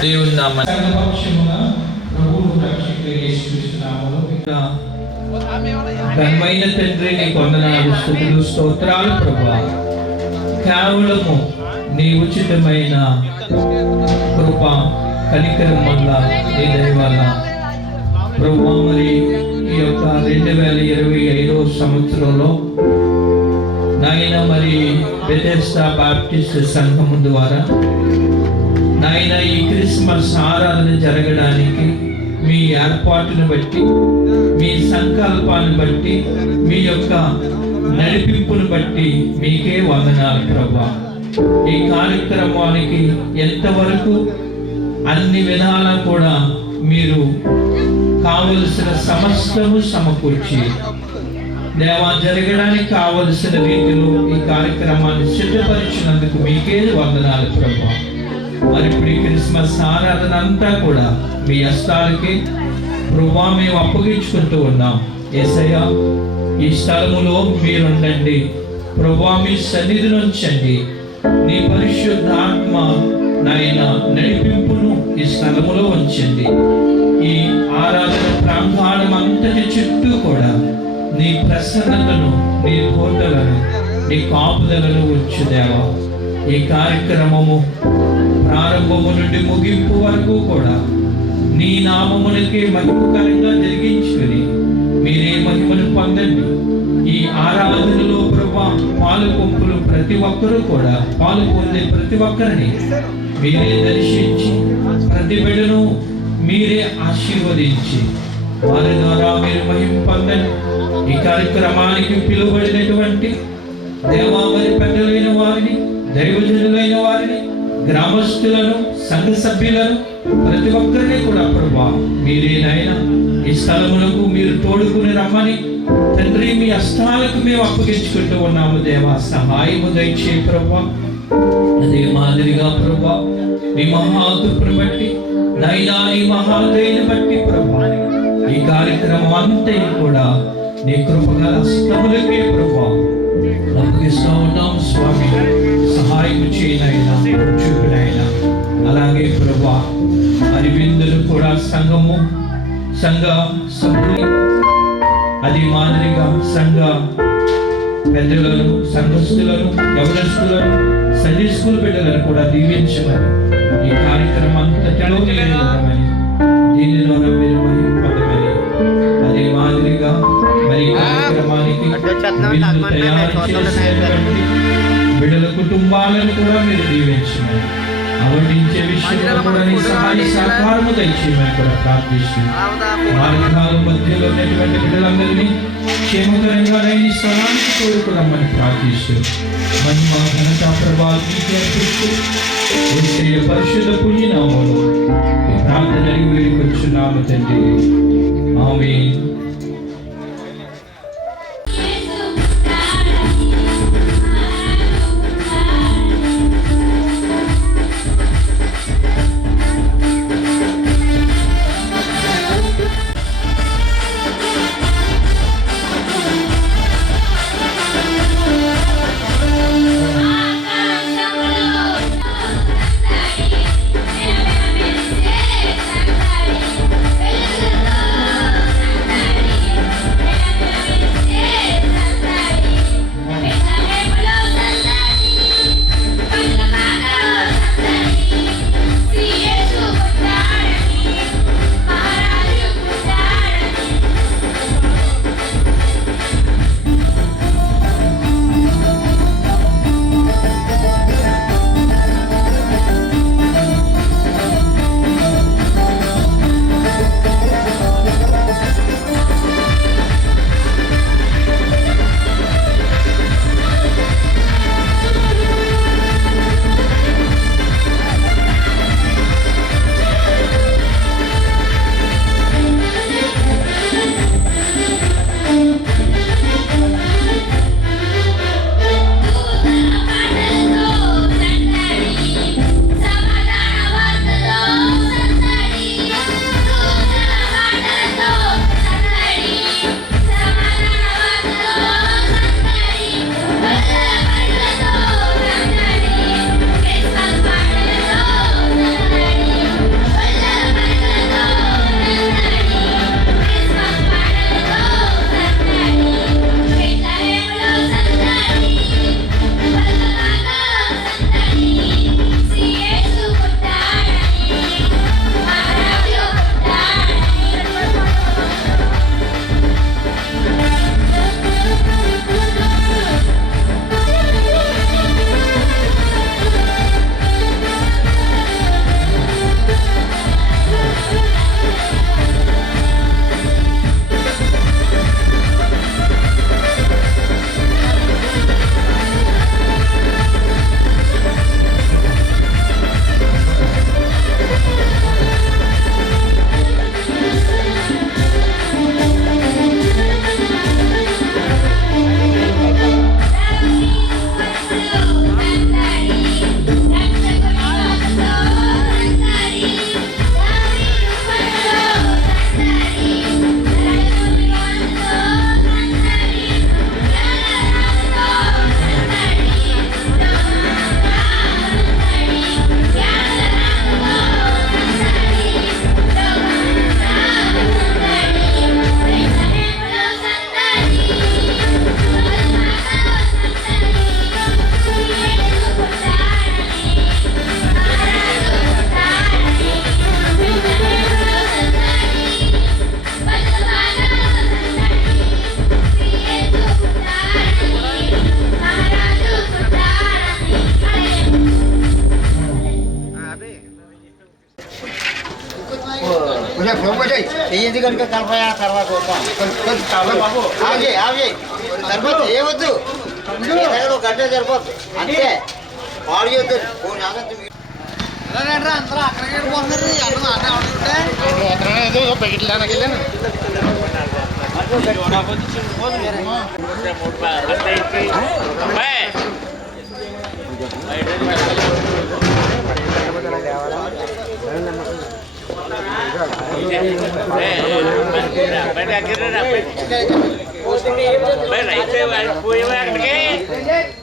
దేవుని నామమున ప్రభువు రక్షకుడైన యేసుక్రీస్తు నామములో ఘనమైన తండ్రి నీకు వందనాలు, స్తుతులు, స్తోత్రాలు ప్రభువా. కేవలము నీ ఉచితమైన కృప కనికరం వల్ల, నీ దయ వల్ల ప్రభువా, మరి ఈ యొక్క 2025 సంవత్సరంలో నాయన మరి బెథెస్దా బాప్టిస్ట్ సంఘము ద్వారా నాయన ఈ క్రిస్మస్ ఆరాధన జరగడానికి మీ ఏర్పాటును బట్టి, మీ సంకల్పాన్ని బట్టి, మీ యొక్క నడిపింపును బట్టి మీకే వందనాలు ప్రభువా. ఈ కార్యక్రమానికి ఎంతవరకు అన్ని విధాలా కూడా మీరు కావలసిన సమస్తము సమకూర్చి దేవా జరగడానికి కావలసిన రీతిలో ఈ కార్యక్రమాన్ని సిద్ధపరిచినందుకు మీకే వందనాలు ప్రభువా. మరి ఇప్పుడు ఈ క్రిస్మస్ ఆరాధన అంతా కూడా మీ హస్తాలకి ప్రభువా మేము అప్పగించుకుంటూ ఉన్నాం. యేసయ్య, ఈ స్థలములో మీరుండండి ప్రభువా, మీ సన్నిధిని ఉంచండి. నీ పరిశుద్ధాత్మ నాయన నడిపింపును ఈ స్థలములో ఉంచండి. ఈ ఆరాధన ప్రాంగణం అంతటి చుట్టూ కూడా నీ ప్రసన్నతను, నీ తోటలను, నీ కాపుదలను ఉంచు దేవా. ఈ కార్యక్రమము ప్రారంభము నుండి ముగింపు వరకు కూడా నీ నామమునకే మహిమకరంగా జరిగించుకొని మీరే మహిమను పొందండి. ఈ ఆరాధనలో ప్రభా పాలు పంపులు ప్రతి ఒక్కరూ కూడా పాలు పొందే ప్రతి ఒక్కరిని మీరే దర్శించి ప్రతి బిడ్డను మీరే ఆశీర్వదించి వారి ద్వారా మీరు మహిమ పొందండి. ఈ కార్యక్రమానికి పిలువబడినటువంటి దేవామరి పెద్దలైన వారిని, దైవజనులైన వారిని, గ్రామస్తులను, సంఘ సభ్యులను ప్రతి ఒక్కరిని కూడా ప్రభా మీరేనైనా ఈ స్థలములకు మీరు తోడుకుని రమ్మని తండ్రి మీ హస్తాలకు మేము అప్పగించుకుంటూ ఉన్నాము. దేవా సహాయము దయచే ప్రభా. అదే మాదిరిగా ప్రభా మీ మహాకృపను బట్టి నైనా నీ మహాదయని బట్టి ప్రభా ఈ కార్యక్రమం అంతా కూడా నీ కృపగల హస్తములకే ప్రభా అప్పగిస్తూ ఉన్నాం స్వామి. సహాయం చేయనైనా, చూపినైనా. అలాగే ప్రభా మరి విందులు కూడా సంఘ సభ్యులు అది మాదిరిగా సంఘ పెద్దలను, సంఘస్థులను, యవనస్తులను, సండే స్కూల్ బిడ్డలను కూడా దీవించమని ఈ కార్యక్రమం అంతటిలో ఉండమని దీనిలో మీరు మహిమ పొందమని అదే మాదిరిగా మరి కార్యక్రమానికి తయారు చేసినటువంటి బిడ్డల కుటుంబాలను కూడా మీరు దీవించమని, అవటించే విషయంలో కూడా నీ సహాయ సహకారము దయచేయమని కూడా ప్రార్థిస్తున్నాను. మార్గాల మధ్యలో ఉన్నటువంటి బిడ్డలందరినీ క్షేమకరంగా నీ స్థలానికి కోరుకురమ్మని ప్రార్థిస్తూ మహిమ ఘనత ప్రభావిస్తూ పరిశుద్ధ పుణ్యనామములో ఈ ప్రార్థన వేడుకొచ్చున్నాము తండ్రి. ఆమేన్. ఏంది కనుక కలపయా తర్వాత అవి సరిపోతుంది ఏమొద్దు ఒక గంట సరిపోద్ది అంతే పాడు చేద్దారు అందరూ అక్కడికి వెళ్ళిపోతున్నారు బయటకి వెళ్ళాను Bethlehem,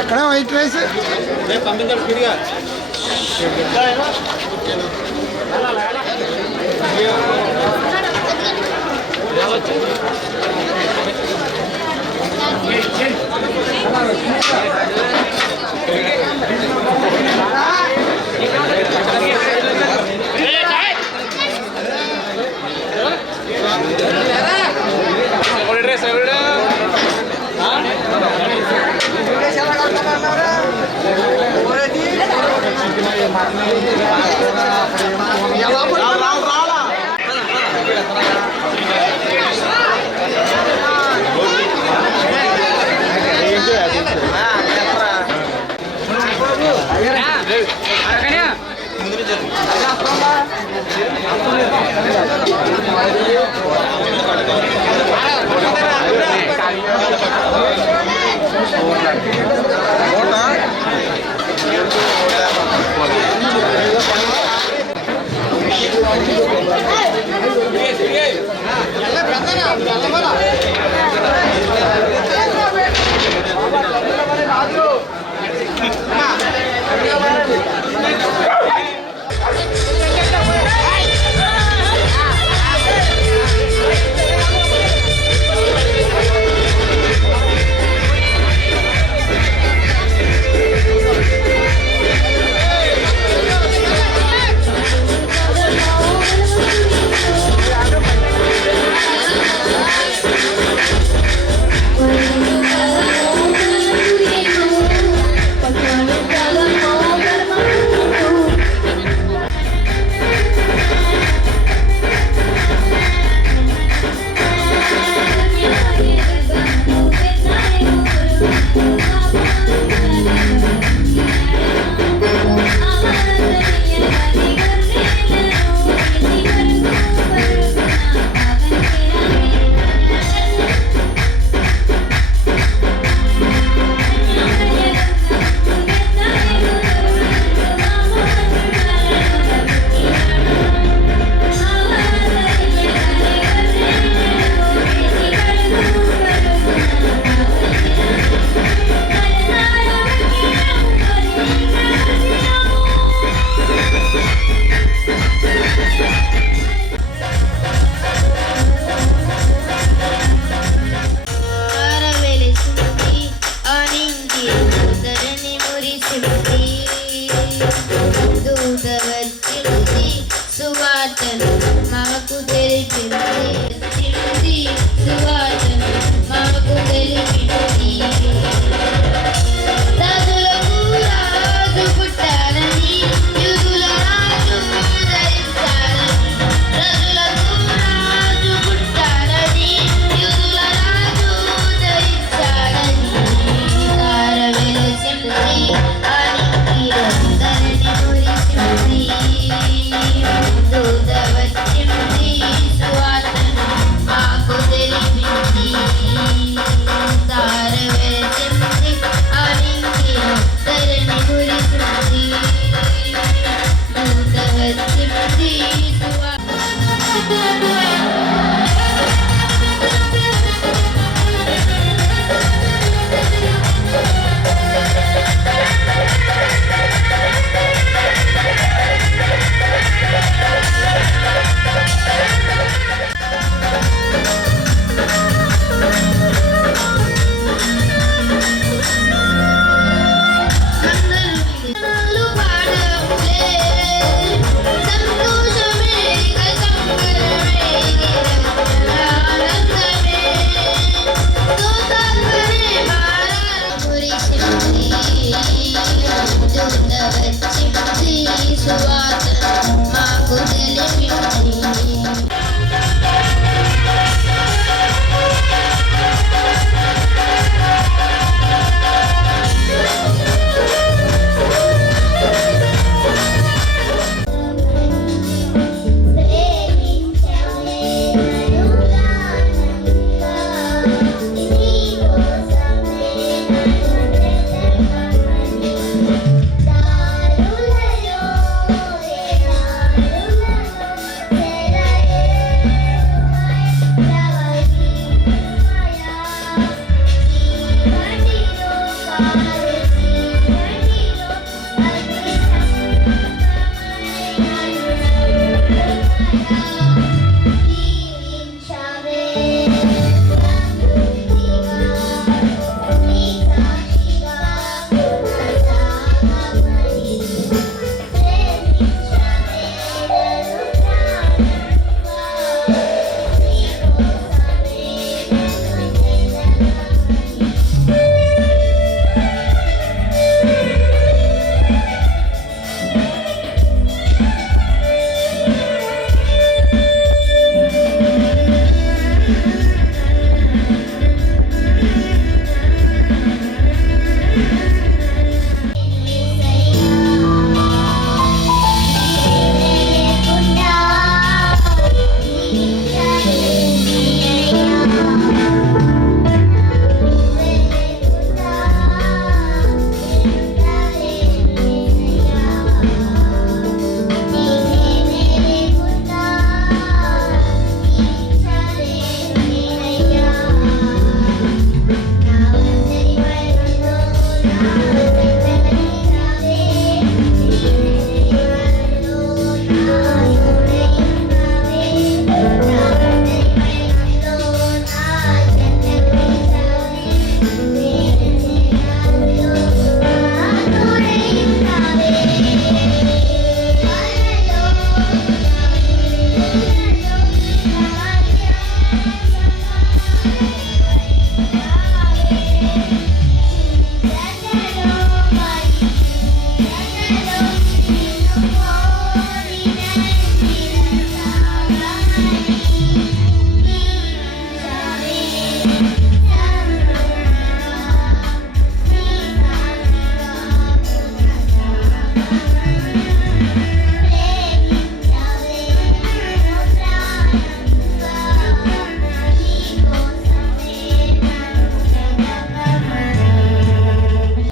ఎక్కడ వైట్ రైస్ పంపించాలి ఫ్రీగా. దూత వచ్చింది సువార్తను మాకు తెలిపింది వచ్చింది సువార్తను మాకు తెలిపింది రాజులకు రాజు పుట్టారని యూదుల రాజు ఉదయించారని రాజులకు రాజు పుట్టారని యూదుల రాజు ఉదయించారని తార వెలిసింది అని ధరణి మురిసింది దూత వచ్చింది సువార్తను మాకు తెలిపింది తార వెలిసింది అని ధరణి మురిసింది దూత వచ్చింది అందరూ పాడములే సంతోషమే సంబరమే ఆనందమే స్తోత్రమే మురిసింది దూత వచ్చింది సువార్తను మాకు తెలిపింది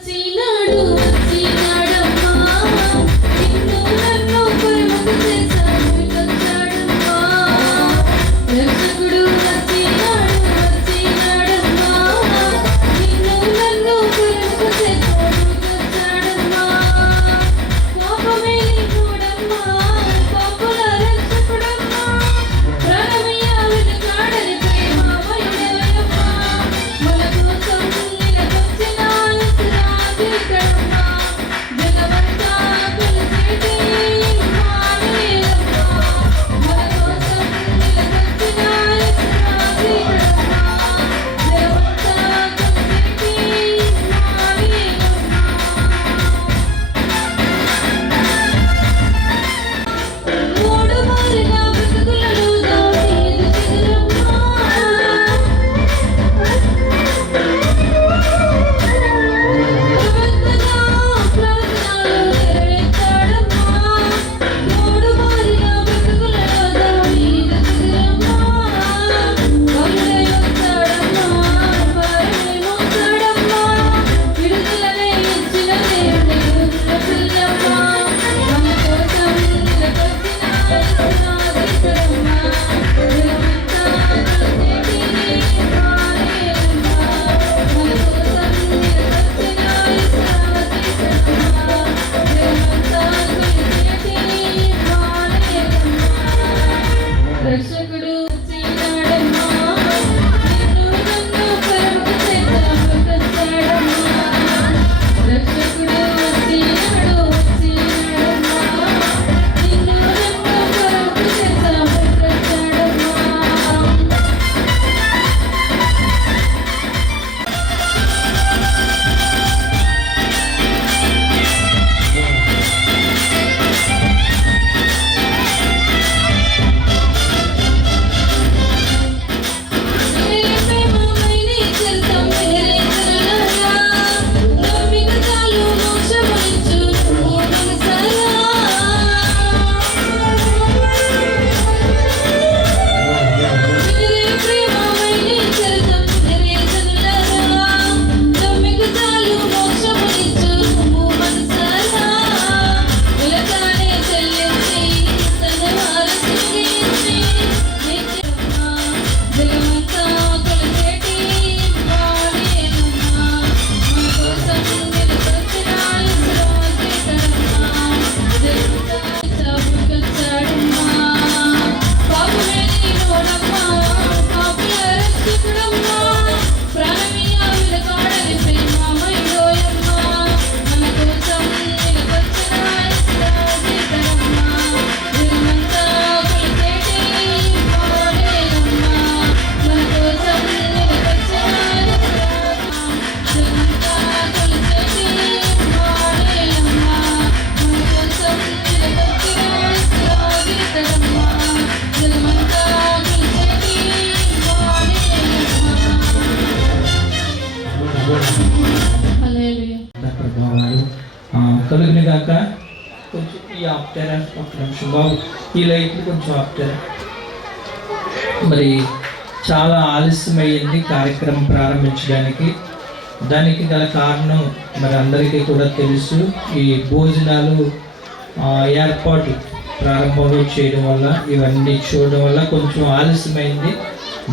సీనాడు సీనాడమ్మా కలుగుని కాక. కొంచెం ఈ ఆపుతారా, ఒక నిమిషం బాబు, ఈ లైట్లు కొంచెం ఆపుతారా. మరి చాలా ఆలస్యమైంది కార్యక్రమం ప్రారంభించడానికి. దానికి గల కారణం మరి అందరికీ కూడా తెలుసు. ఈ భోజనాలు ఏర్పాటు ప్రారంభంలో చేయడం వల్ల, ఇవన్నీ చూడడం వల్ల కొంచెం ఆలస్యమైంది.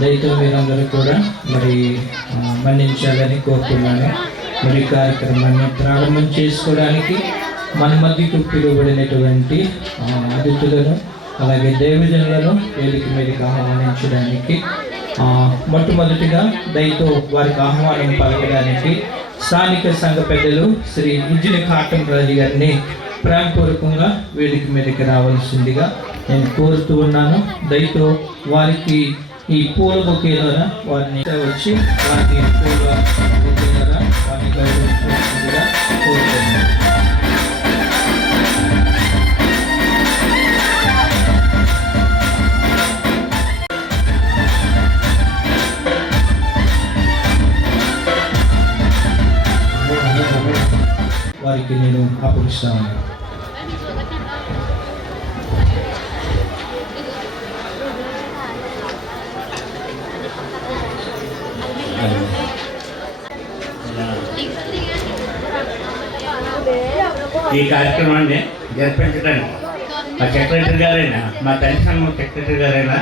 దయతో మీరందరూ కూడా మరి మన్నించాలని కోరుతున్నాను. మరి కార్యక్రమాన్ని ప్రారంభం చేసుకోవడానికి మన మధ్యకు పిలువబడినటువంటి అతిథులను అలాగే దైవజనులను వేదిక మీదకి ఆహ్వానించడానికి మొట్టమొదటిగా దయతో వారికి ఆహ్వానం పలకడానికి స్థానిక సంఘ పెద్దలు శ్రీ ఇంజిని కాటం రాజు గారిని ప్రేమపూర్వకంగా వేదిక మీదకి రావాల్సిందిగా నేను కోరుతూ ఉన్నాను. దయతో వారికి ఈ పూల బొకే ద్వారా వారిని వచ్చి వారికి పూల బొకే ద్వారా వారిని గౌరవించవలసిందిగా కోరుతున్నాను. వారికి నేను అప్పగిస్తాను. ఈ కార్యక్రమాన్ని జరిపించడానికి మా సెక్రటరీ గారైనా, మా తల్లి సంఘం సెక్రటరీ గారైనా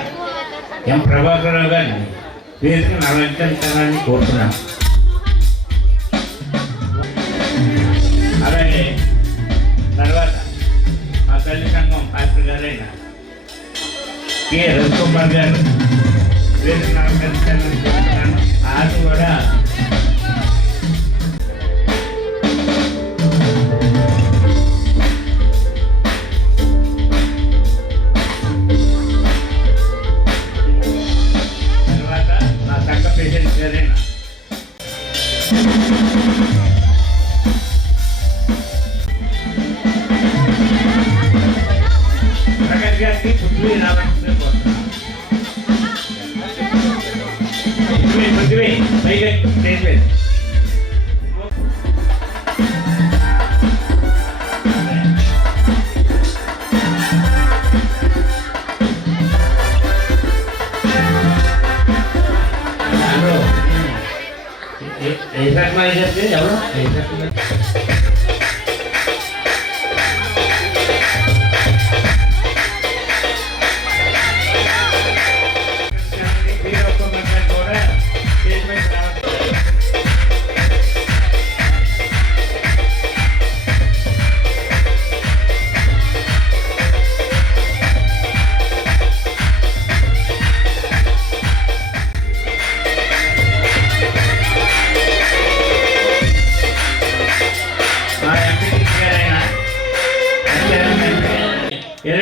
ఎం ప్రభాకరరావు గారిని వేదికను అలంకరించాలని కోరుతున్నాను. అలాగే తర్వాత మా తల్లి సంఘం పాస్టర్ గారైన కె రవికుమార్ గారు వేదికను అలంకరించాలని కోరుతున్నాను. అది కూడా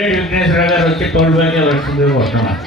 వెంకటేశ్వర గారు వచ్చి తోడుబాగా వచ్చింది వస్తున్నాం.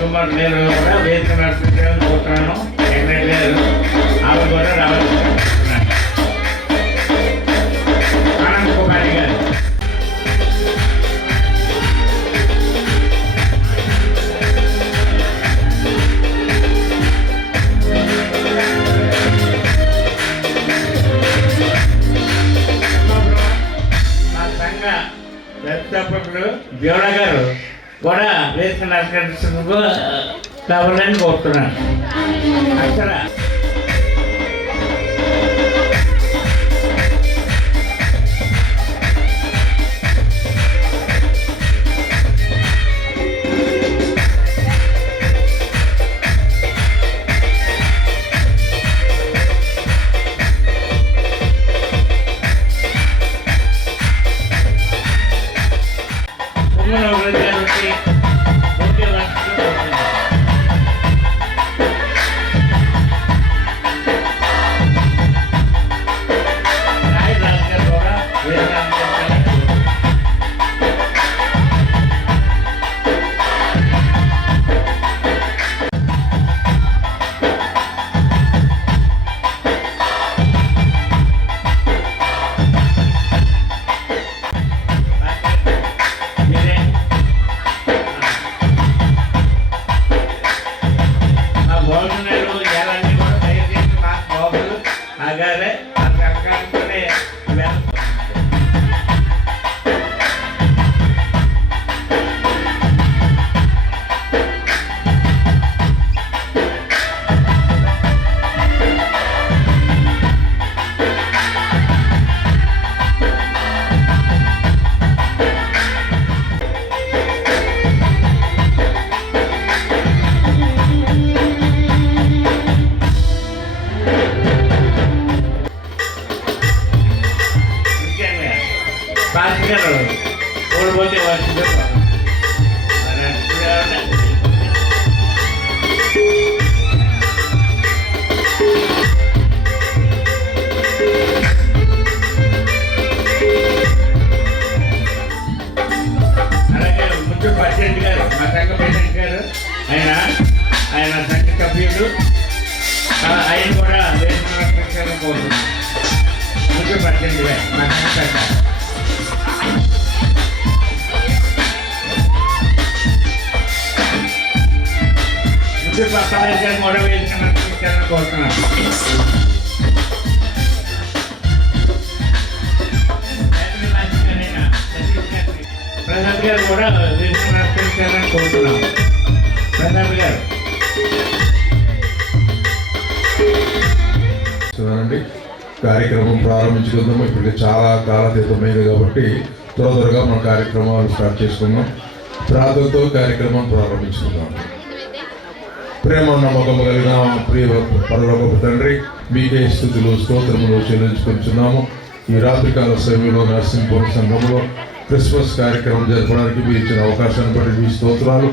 కుమార్ నేను కూడా వేదిక నడిపించాలని కోరుతున్నాను. సెక్రటరీ గారు ఆమె కూడా రావాలని కోరుతున్నాను. ఆనంద్ కుమారి గారు మా సంఘ వ్యవస్థాపకులు దేవడ గారు కూడా వేదిక నడిపించడానికి కావాలని కోరుతున్నాను. అక్షర అలాగే ముందు ప్రెసిడెంట్ గారు, మా సంఘ ప్రెసిడెంట్ గారు, ఆయన సంఘ సభ్యులు, ఆయన కూడా వేసిన కోరుతున్నాం. ముందు ప్రెసిడెంట్ గారు మా సంఘ ముందు ప్రెసిడెంట్ గారు కూడా వేసిన కోరుతున్నాం. ప్రసాద్ గారు కూడా వేసిన కోరుతున్నాం. ప్రసాద్ గారు చూడండి, కార్యక్రమం ప్రారంభించుకుందాము. ఇప్పటికి చాలా కాలతీతమైంది కాబట్టి త్వరగా మన కార్యక్రమాలు స్టార్ట్ చేసుకుందాం. ప్రార్థనతో కార్యక్రమం ప్రారంభించుకుందాం. ప్రేమ నమ్మకం కలిగిన ప్రియ పరలోకపు తండ్రి, మీకే స్తుతులు స్తోత్రములు చెల్లించుకుంటున్నాము. ఈ రాత్రికాల సమయంలో నరసింహపురం సంఘంలో క్రిస్మస్ కార్యక్రమం జరపడానికి మీరు ఇచ్చిన అవకాశాన్ని బట్టి మీ స్తోత్రాలు.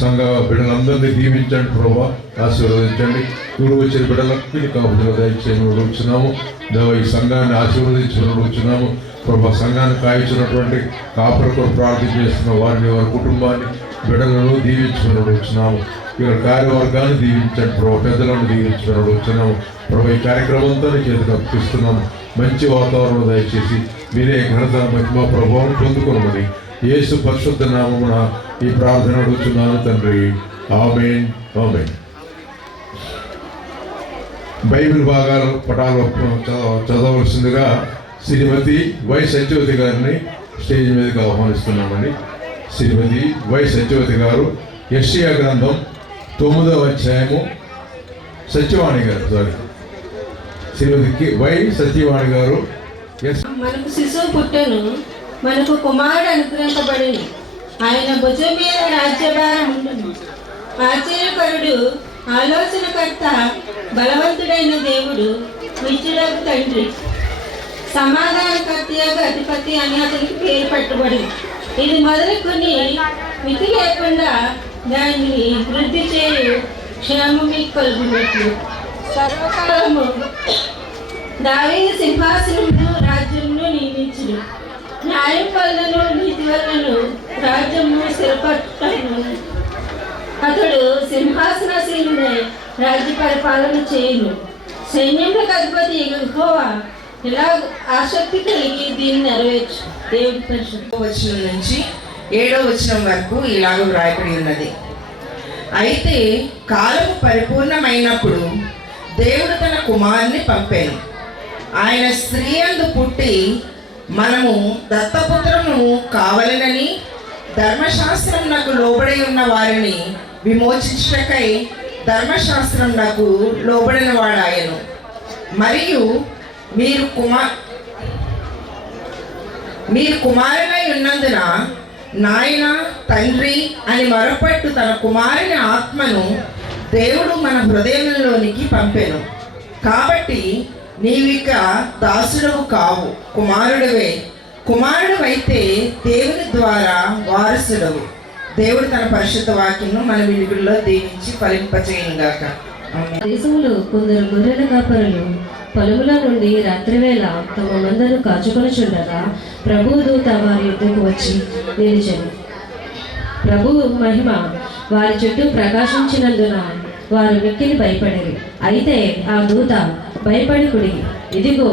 సంఘ బిడ్డలందరినీ దీవించండి ప్రభావ, ఆశీర్వదించండి. గురువు వచ్చిన బిడ్డలకి కాపుదల దయచేయమని అడుగుతున్నాము. ఈ సంఘాన్ని ఆశీర్వదించమని అడుగుతున్నాము ప్రభావ. సంఘాన్ని కాయించినటువంటి కాపురకు ప్రార్థన చేస్తున్న వారిని, వారి కుటుంబాన్ని, బిడ్డలను దీవించమని అడుగుతున్నాము. ఇక్కడ కార్యవర్గాన్ని దీవించండి ప్రభావ, పెద్దలను దీవించమని అడుగుతున్నాము ప్రభావ. ఈ కార్యక్రమంతో చేతికి అర్పిస్తున్నాము. మంచి వాతావరణం దయచేసి మీరే ఘనత మహిమ ప్రభావం పొందుకోమని యేసు పరిశుద్ధ నామమున ఈ ప్రార్థన అడుగుతున్నాను తండ్రి. ఆమేన్, ఆమేన్. బైబిల్ భాగాలు పటాలు చదవలసిందిగా శ్రీమతి వై సత్యవతి గారిని స్టేజ్ మీదకి ఆహ్వానిస్తున్నామని. శ్రీమతి వై సత్యవతి గారు యెషయా గ్రంథం 9వ అధ్యాయము, సత్యవాణి గారు శ్రీమతి వై సత్యవాణి గారు. మనకు శిశువు పుట్టెను, మనకు కుమారుడు అనుగ్రహించబడింది, ఆయన భుజం మీద రాజ్యభారం ఉండును. ఆశ్చర్యకరుడు, ఆలోచనకర్త, బలవంతుడైన దేవుడు, నిత్యుడగు తండ్రి, సమాధానకర్తగా అధిపతి అని అతనికి పేరు పెట్టబడింది. ఇది మొదలుకొని మితి లేకుండా దాన్ని వృద్ధి చేయు క్షేమం మీకు కలుగునట్లు సర్వకాలము దావీదు సింహాసనమును రాజ్యమును నియమించును. న్యాయం వలనను నీతి వలనను రాజ్యము స్థిరపరచుటను. అతడు సింహాసనాసీనుడై రాజ్య పరిపాలన చేయును. సైన్యములకు అధిపతి యెహోవా ఇలా ఆసక్తి కలిగి దీన్ని నెరవేర్చు. దేవుడి పరిశుద్ధ వచనం నుంచి 7వ వచనం వరకు ఇలాగ వ్రాయబడి ఉన్నది. అయితే కాలము పరిపూర్ణమైనప్పుడు దేవుడు తన కుమారుని పంపాను. ఆయన స్త్రీ యందు పుట్టి మనము దత్తపుత్రము కావలనని ధర్మశాస్త్రం నాకు లోబడి ఉన్న వారిని విమోచించుటకై ధర్మశాస్త్రం నాకు లోబడిన వాడాయను. మరియు మీరు కుమారులై ఉన్నందున నాయన, తండ్రి అని మరొపట్టు తన కుమారుని ఆత్మను దేవుడు మన హృదయంలోనికి పంపెను. కాబట్టి నీవిక దాసుడవు కావు, కుమారుడివే. కుమారుడివైతే దేవుని ద్వారా వారసుడవు. దేవుడు తన పరిశుద్ధ వాక్యము మన విలువల్లో దీవించి ఫలింపచేయునుగాక. దేశంలో కొందరు గొర్రెల కాపరులు పొలముల నుండి రాత్రివేళ తమ మందను కాచుకొనుచుండగా ప్రభువు దూత వారి యుద్ధకు వచ్చి నిలిచెను. ప్రభువు మహిమ వారి చుట్టూ ప్రకాశించినందున వారు మిక్కిలి భయపడిరి. అయితే ఆ దూత, భయపడుకుడి, ఇదిగో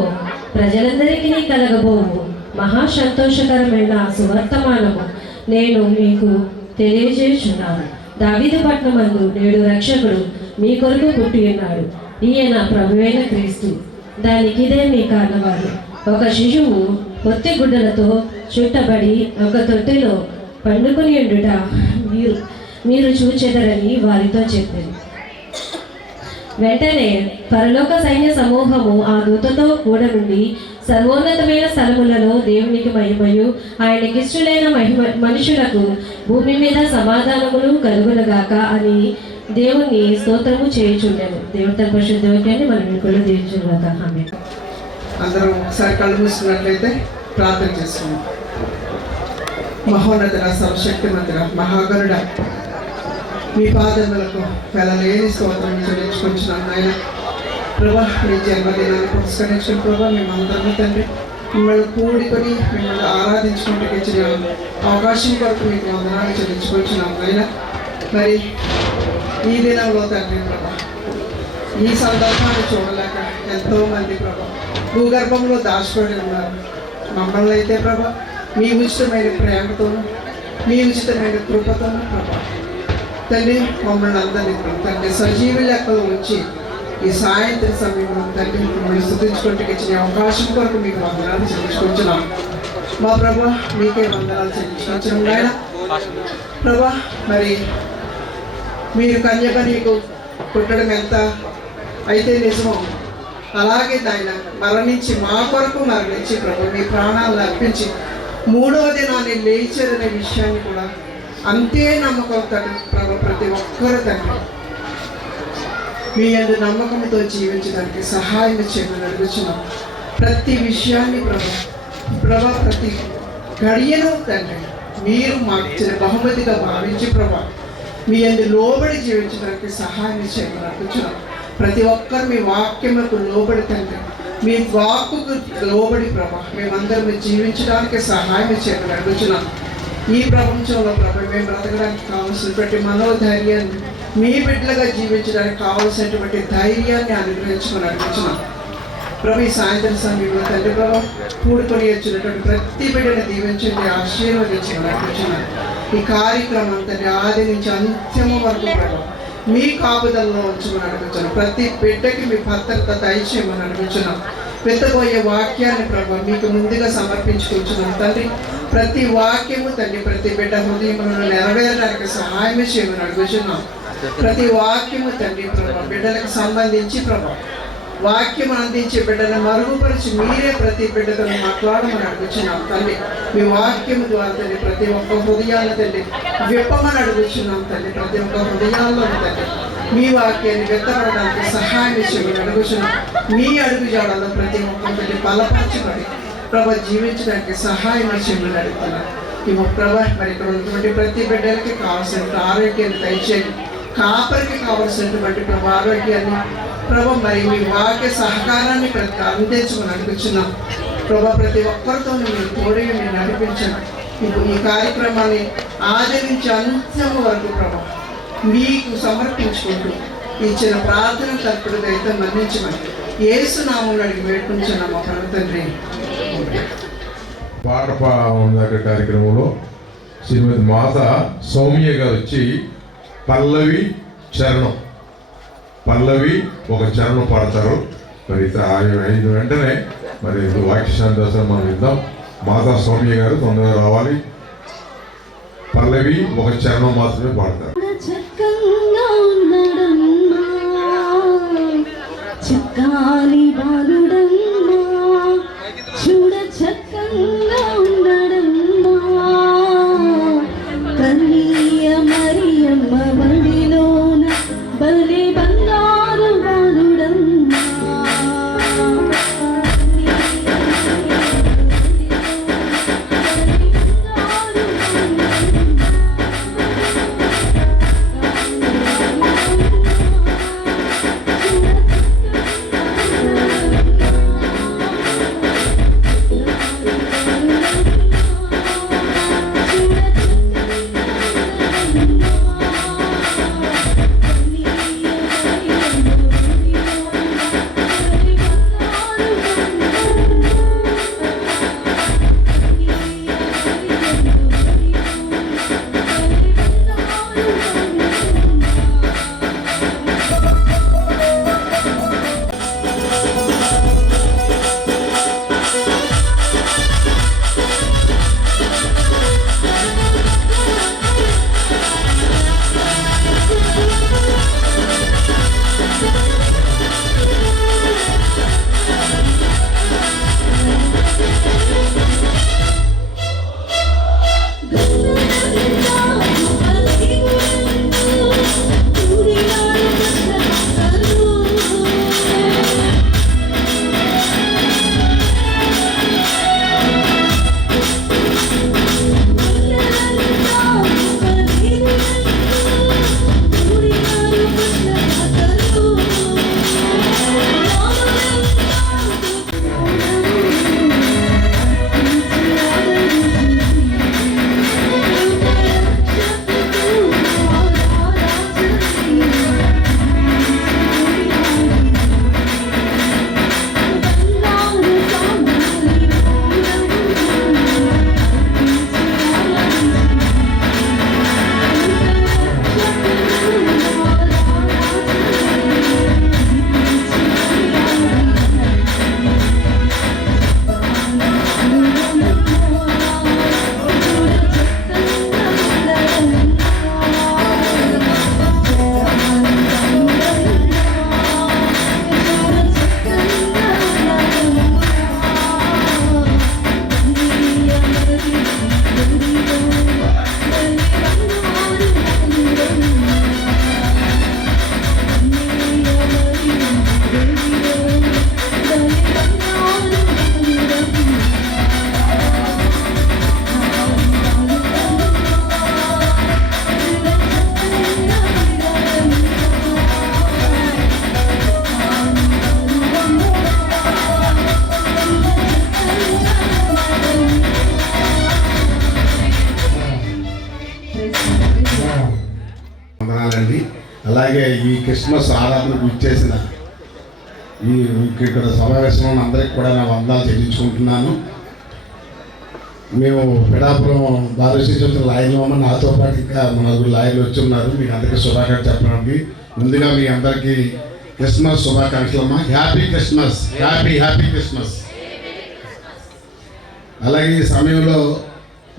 ప్రజలందరికీ కలగబోవు మహా సంతోషకరమైన సువర్తమానము నేను మీకు తెలియజేయుచున్నాను. దావీదు పట్టణమందు నేడు రక్షకుడు మీ కొరకు పుట్టి ఉన్నాడు. ఈయన ప్రభువైన క్రీస్తు. దానికి ఇదే మీ కారణవాలు. ఒక శిశువు పొత్తి గుడ్డలతో చుట్టబడి ఒక తొట్టెలో పండుకొని ఉండుట మీరు చూచెదరని వారితో చెప్పింది. వెంటనే పరలోక సైన్య సమూహము ఆ దూతతో కూడా నుండి సర్వోన్నతమైన స్థలములలో దేవునికి మహిమయు ఆయనకిష్టులైన మనుషులకు భూమి మీద సమాధానములు కలుగునగాక అని దేవుని స్తోత్రము చేయుచుండెను. దేవుడి తన పరిశుద్ధ వాక్యాన్ని మనం కూడా దీవించుగాక. ఆమేన్. అందరూ ఒకసారి కళ్ళు మూసుకున్నట్లయితే ప్రార్థన చేసుకున్నాం. మహోన్నతుల సర్వశక్తిమంతుల మహాగరుడ మీ పాదములకు వెళ్ళలేని స్తోత్రం చెల్లించుకుంటున్నాను నాయన. ప్రభా మీ జన్మదినాన్ని పురస్కరించిన ప్రభా మేమందరము తండ్రి మిమ్మల్ని కూడుకొని మిమ్మల్ని ఆరాధించుకుంటూ ఇచ్చిన అవకాశం కొరకు మీకు వందనాలు చెల్లించుకుంటున్నాం నాయన. మరి ఈ దినంలో తండ్రి ప్రభా ఈ సందర్భాన్ని చూడలేక ఎంతోమంది ప్రభా భూగర్భంలో దాచుకొని ఉన్నారు. మమ్మల్ని అయితే ప్రభా మీ ఉచితమైన ప్రేమతోనూ మీ ఉచితమైన కృపతోనూ ప్రభా తండ్రి మమ్మల్ని అందరినీ తండ్రి సజీవ లెక్కలు ఉంచి ఈ సాయంత్రం సమయంలో తండ్రి మిమ్మల్ని స్తుతించుకుంటూ ఇచ్చిన అవకాశం కొరకు మీకు వందనాలు చెల్లించుకుంటున్నాం. మా ప్రభా మీకే వందనాలు చెల్లించుకుంటున్నాం నాయన. ప్రభా మరి మీరు కన్యక నీకు పుట్టడం ఎంత అయితే నిజమో అలాగే ఆయన మరణించి మా కొరకు మరణించి ప్రభు మీ ప్రాణాలను అర్పించి 3వ దినాన్ని లేచారనే విషయాన్ని కూడా అంతే నమ్మకం తండ్రి ప్రభు ప్రతి ఒక్కరు తండ్రి మీ యందు నమ్మకంతో జీవించడానికి సహాయం చేయమని అడుగుతున్నాం. ప్రతి విషయాన్ని ప్రభు ప్రతి గడియను తండ్రి మీరు మాకు ఇచ్చిన బహుమతిగా భావించి ప్రభు మీ యందు లోబడి జీవించడానికి సహాయం చేయమని అడుగుతున్నాం. ప్రతి ఒక్కరు మీ వాక్యములకు లోబడి తండ్రి మీ వాక్కుకు లోబడి ప్రభా మేమందరం జీవించడానికి సహాయం చేయమని అడుగుతున్నాం. ఈ ప్రపంచంలో ప్రభు మేము బ్రతకడానికి కావాల్సినటువంటి మనోధైర్యాన్ని మీ బిడ్డలుగా జీవించడానికి కావాల్సినటువంటి ధైర్యాన్ని అనుగ్రహించమని అడుగుతున్నాం. ప్రభు ఈ సాయంత్రం సమయంలో తండ్రి ప్రభు కూడుకొని వచ్చినటువంటి ప్రతి బిడ్డని దీవించండి, ఆశీర్వదించమని అడుగుతున్నాం. ఈ కార్యక్రమం తండ్రి ఆది నుంచి అంత్యము వరకు ప్రభు మీ కాపుదల్లో ఉంచమని అడుగుతున్నాం. ప్రతి బిడ్డకి మీ భద్రత దయచేయమని అడుగుతున్నాం. వెతబోయే వాక్యాన్ని ప్రభు మీకు ముందుగా సమర్పించుకుంటున్నాం తండ్రి. ప్రతి వాక్యము తండ్రి ప్రతి బిడ్డ హృదయంలో నెరవేరడానికి సహాయం చేయమని అడుగుతున్నాం. ప్రతి వాక్యము తండ్రి ప్రభు బిడ్డలకు సంబంధించి ప్రభు వాక్యం అందించే బిడ్డను మరుగుపరిచి మీరే ప్రతి బిడ్డతో మాట్లాడమని అడుగుతున్నాం తండ్రి. మీ వాక్యం ద్వారా తండ్రి ప్రతి ఒక్క హృదయాన్ని తండ్రి విప్పమని అడుగుతున్నాం తండ్రి. ప్రతి ఒక్క హృదయాల్లో తండ్రి మీ వాక్యాన్ని వ్యక్తపడడానికి సహాయం చేయమని అడుగుతున్నాం. మీ అడుగు జాడల్లో ప్రతి ఒక్క తండ్రి బలపరచబడి ప్రభు జీవించడానికి సహాయం చేయమని అడుగుతున్నాం. ఈ ప్రభు మరి ఇక్కడ ఉన్నటువంటి ప్రతి బిడ్డలకి కావాల్సినటువంటి ఆరోగ్యాన్ని దయచేయండి. కాపరికి కావాల్సినటువంటి ప్రభు ఆరోగ్యాన్ని ప్రభు మరి మీ వాక్య సహకారాన్ని ప్రతి అందించమని అనిపించున్నాం. ప్రభు ప్రతి ఒక్కరితో మీరు తోడుగా మీరు నడిపించండి. మీకు ఈ కార్యక్రమాన్ని ఆదరించి అంత్యం వరకు ప్రభు మీకు సమర్పించుకుంటూ ఇచ్చిన ప్రార్థన తరపుడుగా అయితే మన్నించమని యేసు నామములో అడిగి వేడుకుంటున్నాం మా ప్రభు తండ్రి. పాట దగ్గర కార్యక్రమంలో శ్రీమతి మాత సౌమ్య గారు వచ్చి పల్లవి ఒక చరణం పాడతారు. మరి ఐదు వెంటనే మరి వాక్యశాంతి దర్శనం మనం ఇద్దాం. మాతా సౌమ్య గారు తొందరగా రావాలి. పల్లవి ఒక చరణం మాత్రమే పాడతారు. చక్కాని బాలుడమ్మా చూడ చక్కంగా ఉండడమ్మా కన్నీయ మరియమ్మ బడిలోన బలి బంగారు బాలుడమ్మా వందనాలండి. అలాగే ఈ క్రిస్మస్ ఆరాధనకు ఇచ్చేసిన ఈ ఇక్కడ సమావేశంలో ఉన్న అందరికీ కూడా నా వందనాలు చెల్లించుకుంటున్నాను. మేము పిఠాపురం భారతదేశం లాయర్లు అమ్మ నాతో పాటు ఇంకా నలుగురు లాయర్లు వచ్చి ఉన్నారు. మీకు అందరికీ శుభాకాంక్షలు చెప్పడానికి ముందుగా మీ అందరికీ క్రిస్మస్ శుభాకాంక్షలు అమ్మా. Happy Christmas, happy Christmas. అలాగే ఈ సమయంలో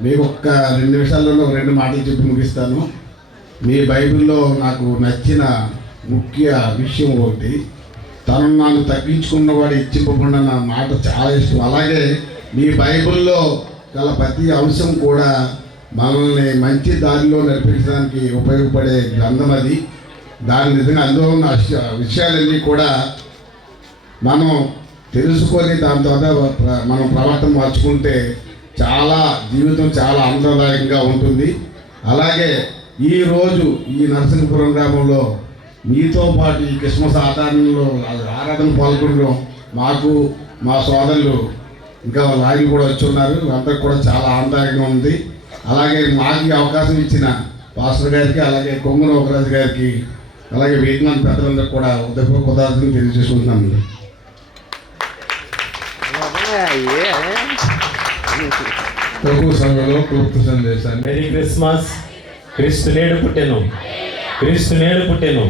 మీకు ఒక్క 2 నిమిషాలలో 2 మాటలు చెప్పి ముగిస్తాను. మీ బైబిల్లో నాకు నచ్చిన ముఖ్య విషయం ఒకటి, తనను నాకు తగ్గించుకున్నవాడు హెచ్చింపబడిన నా మాట చాలా ఇష్టం. అలాగే మీ బైబిల్లో గల ప్రతి అంశం కూడా మనల్ని మంచి దారిలో నడిపించడానికి ఉపయోగపడే గ్రంథం అది. దాని నిజంగా అందులో ఉన్న విషయాలన్నీ కూడా మనం తెలుసుకొని దాని ద్వారా మనం ప్రవర్తన మార్చుకుంటే జీవితం చాలా ఆనందదాయకంగా ఉంటుంది. అలాగే ఈరోజు ఈ నరసింహపురం గ్రామంలో మీతో పాటు ఈ క్రిస్మస్ ఆరాధన పాల్గొనడం మాకు మా సోదరులు ఇంకా లాయర్లు కూడా వచ్చి ఉన్నారు. అందరికి కూడా చాలా ఆనందదాయకంగా ఉంది. అలాగే మాకు ఈ అవకాశం ఇచ్చిన పాస్టర్ గారికి, అలాగే కొంగున ఒకరాజు గారికి, అలాగే వేదికమంది పెద్దలందరికీ కూడా కృతజ్ఞతలు తెలియజేసుకుంటున్నాను. ప్రభు సంఘంలో క్లుప్త సందేశాన్ని. Merry Christmas. క్రీస్తు నేడు పుట్టెను.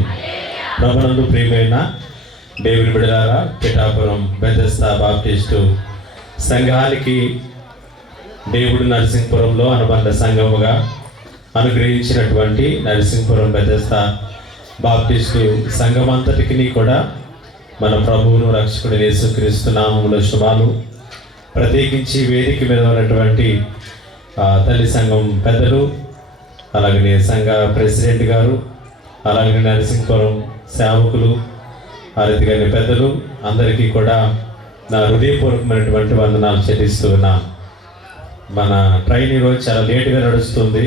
ప్రభునందు ప్రియమైన దేవుని బిడ్డలారా, పిఠాపురం బెథెస్దా బాప్టిస్టు సంఘానికి దేవుడు నరసింహపురంలో అనుబంధ సంఘముగా అనుగ్రహించినటువంటి నరసింహపురం బెథెస్దా బాప్టిస్టు సంఘమంతటికి కూడా మన ప్రభువును రక్షకుడు యేసుక్రీస్తు నామములో శుభాలు. ప్రత్యేకించి వేదిక మీద ఉన్నటువంటి తల్లి సంఘం పెద్దలు, అలాగే సంఘ ప్రెసిడెంట్ గారు, అలాగే నరసింహపురం సేవకులు, అరతిగాని పెద్దలు అందరికీ కూడా నా హృదయపూర్వకమైనటువంటి వందనాలు చెల్లిస్తూ ఉన్నా. మన ట్రైన్ ఈరోజు చాలా లేటుగా నడుస్తుంది.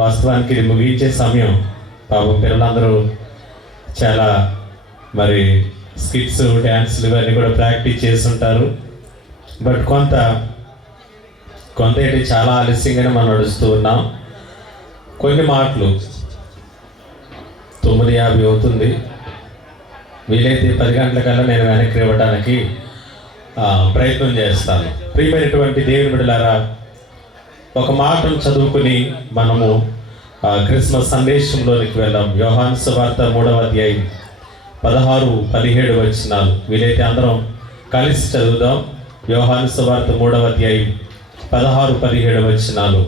వాస్తవానికి ఇది ముగించే సమయం. పాపం పిల్లలందరూ చాలా స్కిట్స్, డ్యాన్స్లు ఇవన్నీ కూడా ప్రాక్టీస్ చేస్తుంటారు. బట్ కొంత ఏంటి చాలా ఆలస్యంగానే మనం నడుస్తూ ఉన్నాం. కొన్ని మాటలు 9:50 అవుతుంది. వీలైతే 10 గంటలకల్లా నేను వెనక్కి ఇవ్వడానికి ప్రయత్నం చేస్తాను. ప్రియమైనటువంటి దేవుని బిడ్డలారా, ఒక మాటను చదువుకుని మనము క్రిస్మస్ సందేశంలోనికి వెళ్దాం. యోహాను సువార్త 3వ అధ్యాయం 16-17 వచనాలు. వీలైతే అందరం కలిసి చదువుదాం. యోహాను సువార్త 3వ అధ్యాయం 16-17 వచనాలు.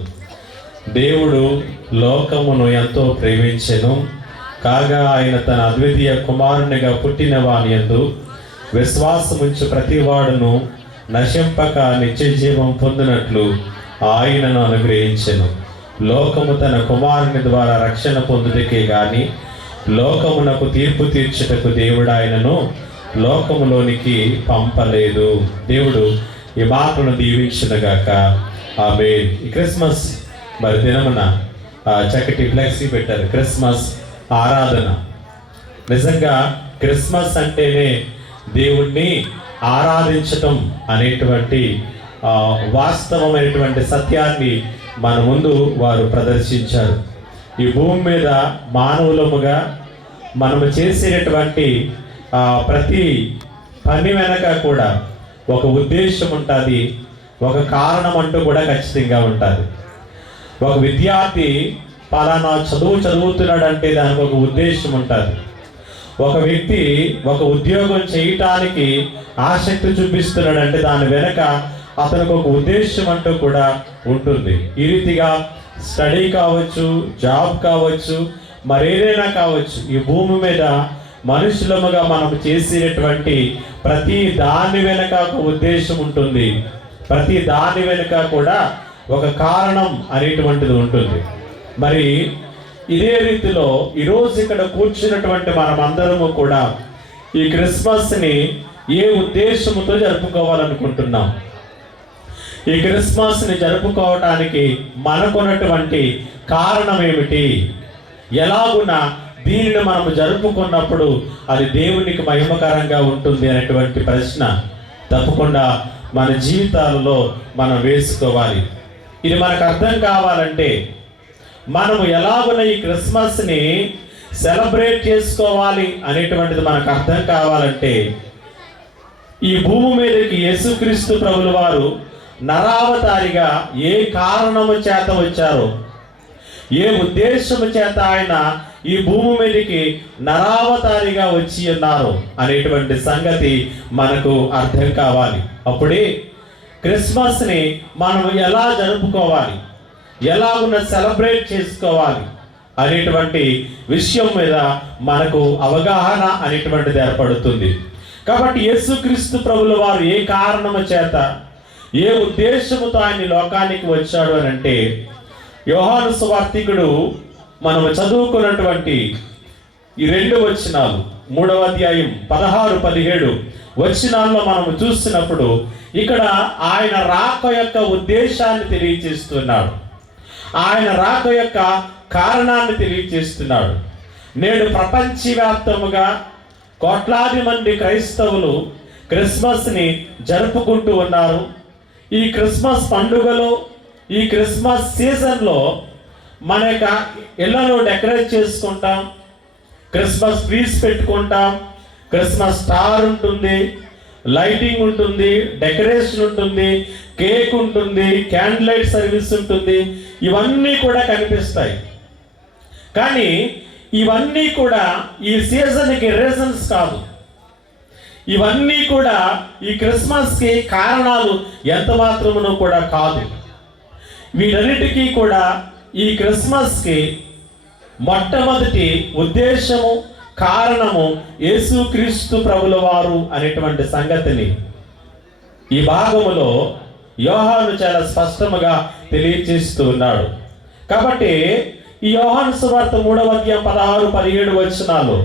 దేవుడు లోకమును ఎంతో ప్రేమించెను, కాగా ఆయన తన అద్వితీయ కుమారునిగా పుట్టిన వాని యందు విశ్వాసముంచు ప్రతివాడును నశింపక నిత్య జీవం పొందినట్లు ఆయనను అనుగ్రహించెను. లోకము తన కుమారుని ద్వారా రక్షణ పొందుటకే గాని లోకమునకు తీర్పు తీర్చుటకు దేవుడు ఆయనను లోకములోనికి పంపలేదు. దేవుడు ఈ మాటను దీవించునుగాక. ఆమేన్. ఈ క్రిస్మస్ దినమున చక్కటి ఫ్లెక్సీ పెట్టారు, క్రిస్మస్ ఆరాధన. నిజంగా క్రిస్మస్ అంటేనే దేవుణ్ణి ఆరాధించటం అనేటువంటి వాస్తవమైనటువంటి సత్యాన్ని మన ముందు వారు ప్రదర్శించారు. ఈ భూమి మీద మానవులముగా మనము చేసేటటువంటి ప్రతి పని వెనక కూడా ఒక ఉద్దేశం ఉంటుంది, ఒక కారణం అంటూ కూడా ఖచ్చితంగా ఉంటుంది. ఒక విద్యార్థి పలానా చదువుతున్నాడంటే దానికి ఒక ఉద్దేశం ఉంటుంది. ఒక వ్యక్తి ఒక ఉద్యోగం చేయటానికి ఆసక్తి చూపిస్తున్నాడంటే దాని వెనక అతనికి ఒక ఉద్దేశం అంటూ కూడా ఉంటుంది. ఈ రీతిగా స్టడీ కావచ్చు, జాబ్ కావచ్చు, మరేదైనా కావచ్చు, ఈ భూమి మీద మనుషులముగా మనం చేసేటటువంటి ప్రతి దాని వెనక ఒక ఉద్దేశం ఉంటుంది. ప్రతి దాని వెనుక కూడా ఒక కారణం అనేటువంటిది ఉంటుంది. మరి ఇదే రీతిలో ఈరోజు ఇక్కడ కూర్చున్నటువంటి మనమందరము కూడా ఈ క్రిస్మస్ని ఏ ఉద్దేశంతో జరుపుకోవాలనుకుంటున్నాం? ఈ క్రిస్మస్ని జరుపుకోవటానికి మనకున్నటువంటి కారణం ఏమిటి? ఎలాగున దీనిని మనము జరుపుకున్నప్పుడు అది దేవునికి మహిమకరంగా ఉంటుంది అనేటువంటి ప్రశ్న తప్పకుండా మన జీవితాలలో మనం వేసుకోవాలి. ఇది మనకు అర్థం కావాలంటే మనము ఎలాగున ఈ క్రిస్మస్ని సెలబ్రేట్ చేసుకోవాలి అనేటువంటిది మనకు అర్థం కావాలంటే, ఈ భూమి మీదకి యేసుక్రీస్తు ప్రభుల వారు నరావతారిగా ఏ కారణము చేత వచ్చారో, ఏ ఉద్దేశము చేత ఆయన ఈ భూమి మీదకి నరావతారిగా వచ్చి ఉన్నారు అనేటువంటి సంగతి మనకు అర్థం కావాలి. అప్పుడే క్రిస్మస్ని మనం ఎలా జరుపుకోవాలి, ఎలా ఉన్న సెలబ్రేట్ చేసుకోవాలి అనేటువంటి విషయం మీద మనకు అవగాహన అనేటువంటిది ఏర్పడుతుంది. కాబట్టి యేసుక్రీస్తు ప్రభుల వారు ఏ కారణము చేత, ఏ ఉద్దేశముతో ఆయన లోకానికి వచ్చాడు అని అంటే, యోహాను సువార్తికుడు మనము చదువుకున్నటువంటి ఈ 2 వచనాలు 3వ అధ్యాయం 16-17 వచనాల్లో మనము చూసినప్పుడు ఇక్కడ ఆయన రాక యొక్క ఉద్దేశాన్ని తెలియజేస్తున్నాడు. ఆయన రాక యొక్క కారణాన్ని తెలియజేస్తున్నాడు. నేడు ప్రపంచవ్యాప్తముగా కోట్లాది మంది క్రైస్తవులు క్రిస్మస్ని జరుపుకుంటూ ఉన్నారు. ఈ క్రిస్మస్ పండుగలో, ఈ క్రిస్మస్ సీజన్లో మన యొక్క ఇళ్లను డెకరేట్ చేసుకుంటాం, క్రిస్మస్ ట్రీస్ పెట్టుకుంటాం, క్రిస్మస్ స్టార్ ఉంటుంది, లైటింగ్ ఉంటుంది, డెకరేషన్ ఉంటుంది, కేక్ ఉంటుంది, క్యాండిల్ లైట్ సర్వీస్ ఉంటుంది. ఇవన్నీ కూడా కనిపిస్తాయి. కానీ ఇవన్నీ కూడా ఈ సీజన్కి రీజన్స్ కాదు. ఇవన్నీ కూడా ఈ క్రిస్మస్కి కారణాలు ఎంత మాత్రమునో కూడా కాదు. వీటన్నిటికీ కూడా ఈ క్రిస్మస్కి మొట్టమొదటి ఉద్దేశము, కారణము యేసుక్రీస్తు ప్రభుల వారు అనేటువంటి సంగతిని ఈ భాగములో యోహాను చాలా స్పష్టముగా తెలియజేస్తూ ఉన్నాడు. కాబట్టి ఈ యోహాను సువార్త 3వ అధ్యాయం 16-17 వచనాలు,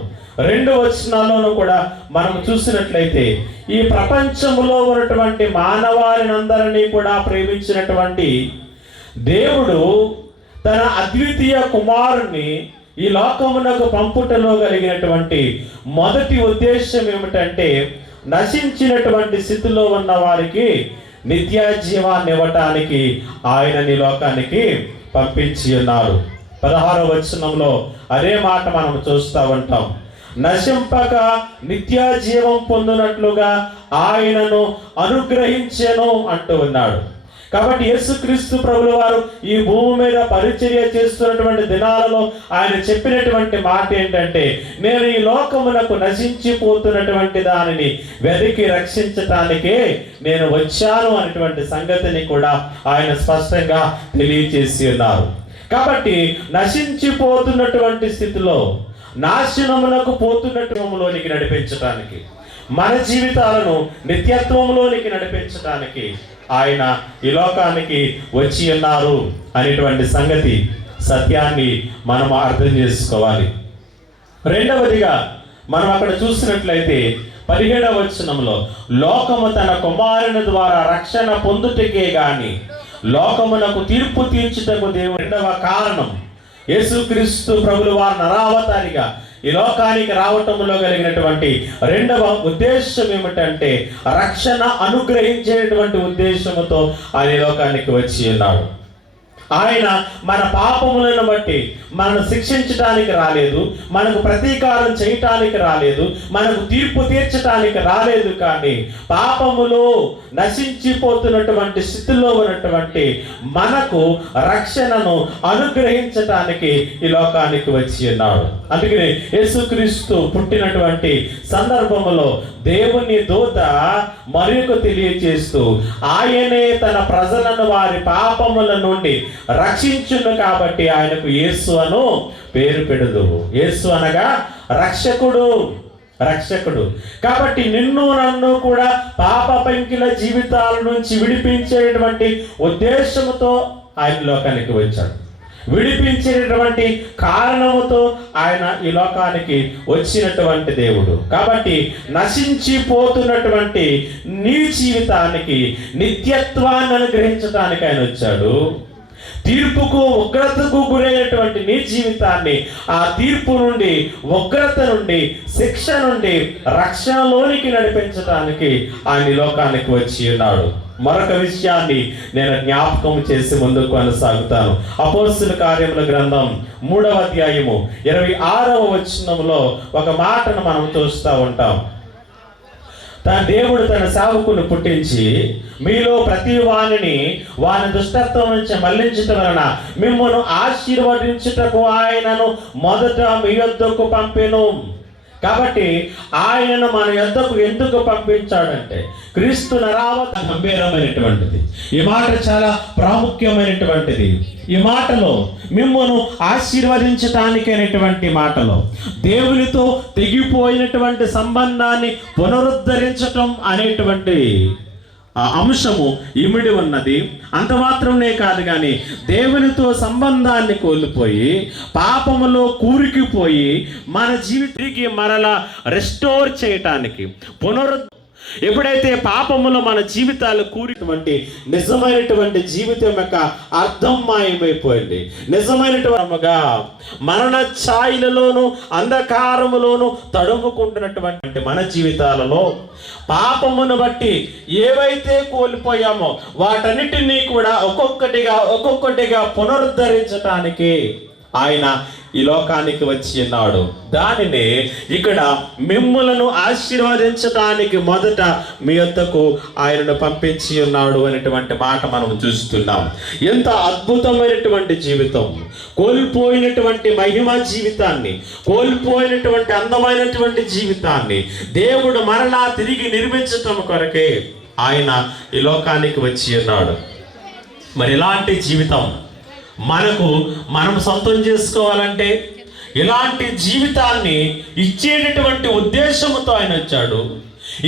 2 వచనాల్లోనూ కూడా మనం చూసినట్లయితే, ఈ ప్రపంచములో ఉన్నటువంటి మానవాళినందరినీ కూడా ప్రేమించినటువంటి దేవుడు తన అద్వితీయ కుమారుణ్ణి ఈ లోకమునకు పంపుటలో కలిగినటువంటి మొదటి ఉద్దేశం ఏమిటంటే, నశించినటువంటి స్థితిలో ఉన్న వారికి నిత్య జీవాన్ని ఇవ్వటానికి ఆయన ఈ లోకానికి పంపించి ఉన్నారు. 16వ వచనంలో అదే మాట మనం చూస్తూ ఉంటాం. నశింపక నిత్య జీవం పొందినట్లుగా ఆయనను అనుగ్రహించెను అంటూ ఉన్నాడు. కాబట్టి యేసుక్రీస్తు ప్రభుల వారు ఈ భూమి మీద పరిచర్య చేస్తున్నటువంటి దినాలలో ఆయన చెప్పినటువంటి మాట ఏంటంటే, నేను ఈ లోకమునకు నశించిపోతున్నటువంటి దానిని వెతికి రక్షించటానికే నేను వచ్చాను అనేటువంటి సంగతిని కూడా ఆయన స్పష్టంగా తెలియజేసి ఉన్నారు. కాబట్టి నశించిపోతున్నటువంటి స్థితిలో, నాశనమునకు పోతున్నట్లోనికి నడిపించటానికి, మన జీవితాలను నిత్యత్వంలోనికి నడిపించటానికి ఆయన ఈ లోకానికి వచ్చి ఉన్నారు అనేటువంటి సంగతి, సత్యాన్ని మనం అర్థం చేసుకోవాలి. రెండవదిగా మనం అక్కడ చూసినట్లయితే 17వ వచనంలో, లోకము తన కుమారుని ద్వారా రక్షణ పొందుటకే గాని లోకమునకు తీర్పు తీర్చుటకు దేవుడు. రెండవ కారణం, యేసుక్రీస్తు ప్రభుల వారు నరావతారిగా ఈ లోకానికి రావటంలో కలిగినటువంటి రెండవ ఉద్దేశం ఏమిటంటే, రక్షణ అనుగ్రహించేటువంటి ఉద్దేశముతో ఆయన లోకానికి వచ్చి ఉన్నాడు. ఆయన మన పాపములను బట్టి మనను శిక్షించడానికి రాలేదు, మనకు ప్రతీకారం చేయటానికి రాలేదు, మనకు తీర్పు తీర్చడానికి రాలేదు. కానీ పాపములో నశించిపోతున్నటువంటి స్థితిలో ఉన్నటువంటి మనకు రక్షణను అనుగ్రహించటానికి ఈ లోకానికి వచ్చి ఉన్నాడు. అందుకని యేసుక్రీస్తు పుట్టినటువంటి సందర్భంలో దేవుని దూత మరియుకు తెలియజేస్తూ, ఆయనే తన ప్రజలను వారి పాపముల నుండి రక్షించును కాబట్టి ఆయనకు యేసు అను పేరు పెడదు. యేసు అనగా రక్షకుడు, రక్షకుడు. కాబట్టి నిన్ను నన్ను కూడా పాప పంకిల జీవితాల నుంచి విడిపించేటువంటి ఉద్దేశముతో ఆయన లోకానికి వచ్చాడు. విడిపించేటువంటి కారణముతో ఆయన ఈ లోకానికి వచ్చినటువంటి దేవుడు. కాబట్టి నశించిపోతున్నటువంటి నీ జీవితానికి నిత్యత్వాన్ని అనుగ్రహించడానికి ఆయన వచ్చాడు. తీర్పుకు ఉగ్రతకు గురైనటువంటి నీ జీవితాన్ని ఆ తీర్పు నుండి, ఉగ్రత నుండి, శిక్ష నుండి రక్షణలోనికి నడిపించడానికి ఆయన లోకానికి వచ్చి ఉన్నాడు. మరొక విషయాన్ని నేను జ్ఞాపకం చేసి ముందుకు కొనసాగుతాను. అపోస్తుల కార్యముల గ్రంథం 3వ అధ్యాయము 26వ వచనంలో ఒక మాటను మనం చూస్తూ ఉంటాం. దేవుడు తన సేవకుని పుట్టించి మీలో ప్రతి వానిని వాని దుష్టత్వం నుంచి మళ్లించటం వలన మిమ్మల్ని ఆశీర్వదించుటకు ఆయనను మొదట మీ యొద్దకు పంపెను. కాబట్టి ఆయనను మన యొద్దకు ఎందుకు పంపించాడంటే క్రీస్తు నరావత గంభీరమైనటువంటిది. ఈ మాట చాలా ప్రాముఖ్యమైనటువంటిది. ఈ మాటలో మిమ్మల్ని ఆశీర్వదించటానికైనటువంటి మాటలో దేవునితో తెగిపోయినటువంటి సంబంధాన్ని పునరుద్ధరించటం అనేటువంటి ఆ అంశము ఇమిడి ఉన్నది. అంత మాత్రమే కాదు కానీ దేవునితో సంబంధాన్ని కోల్పోయి పాపములో కూరుకుపోయి మన జీవితానికి మరలా రెస్టోర్ చేయటానికి ఎప్పుడైతే పాపములో మన జీవితాలు కూరినటువంటి నిజమైనటువంటి జీవితం యొక్క అర్థం మాయమైపోయింది. నిజమైనటువంటిగా మరణ ఛాయలలోను అంధకారములోను తడుముకుంటున్నటువంటి మన జీవితాలలో పాపమును బట్టి ఏవైతే కోల్పోయామో వాటన్నిటినీ కూడా ఒక్కొక్కటిగా పునరుద్ధరించటానికి ఆయన ఈ లోకానికి వచ్చి ఉన్నాడు. దానిని ఇక్కడ మిమ్ములను ఆశీర్వదించడానికి మొదట మీ యొద్దకు ఆయనను పంపించి ఉన్నాడు అనేటువంటి మాట మనం చూస్తున్నాం. ఎంత అద్భుతమైనటువంటి జీవితం! కోల్పోయినటువంటి మహిమ జీవితాన్ని, కోల్పోయినటువంటి అందమైనటువంటి జీవితాన్ని దేవుడు మరలా తిరిగి నిర్మించటం కొరకే ఆయన ఈ లోకానికి వచ్చి ఉన్నాడు. మరి ఇలాంటి జీవితం మనం సొంతం చేసుకోవాలంటే ఇలాంటి జీవితాన్ని ఇచ్చేటటువంటి ఉద్దేశంతో ఆయన వచ్చాడు.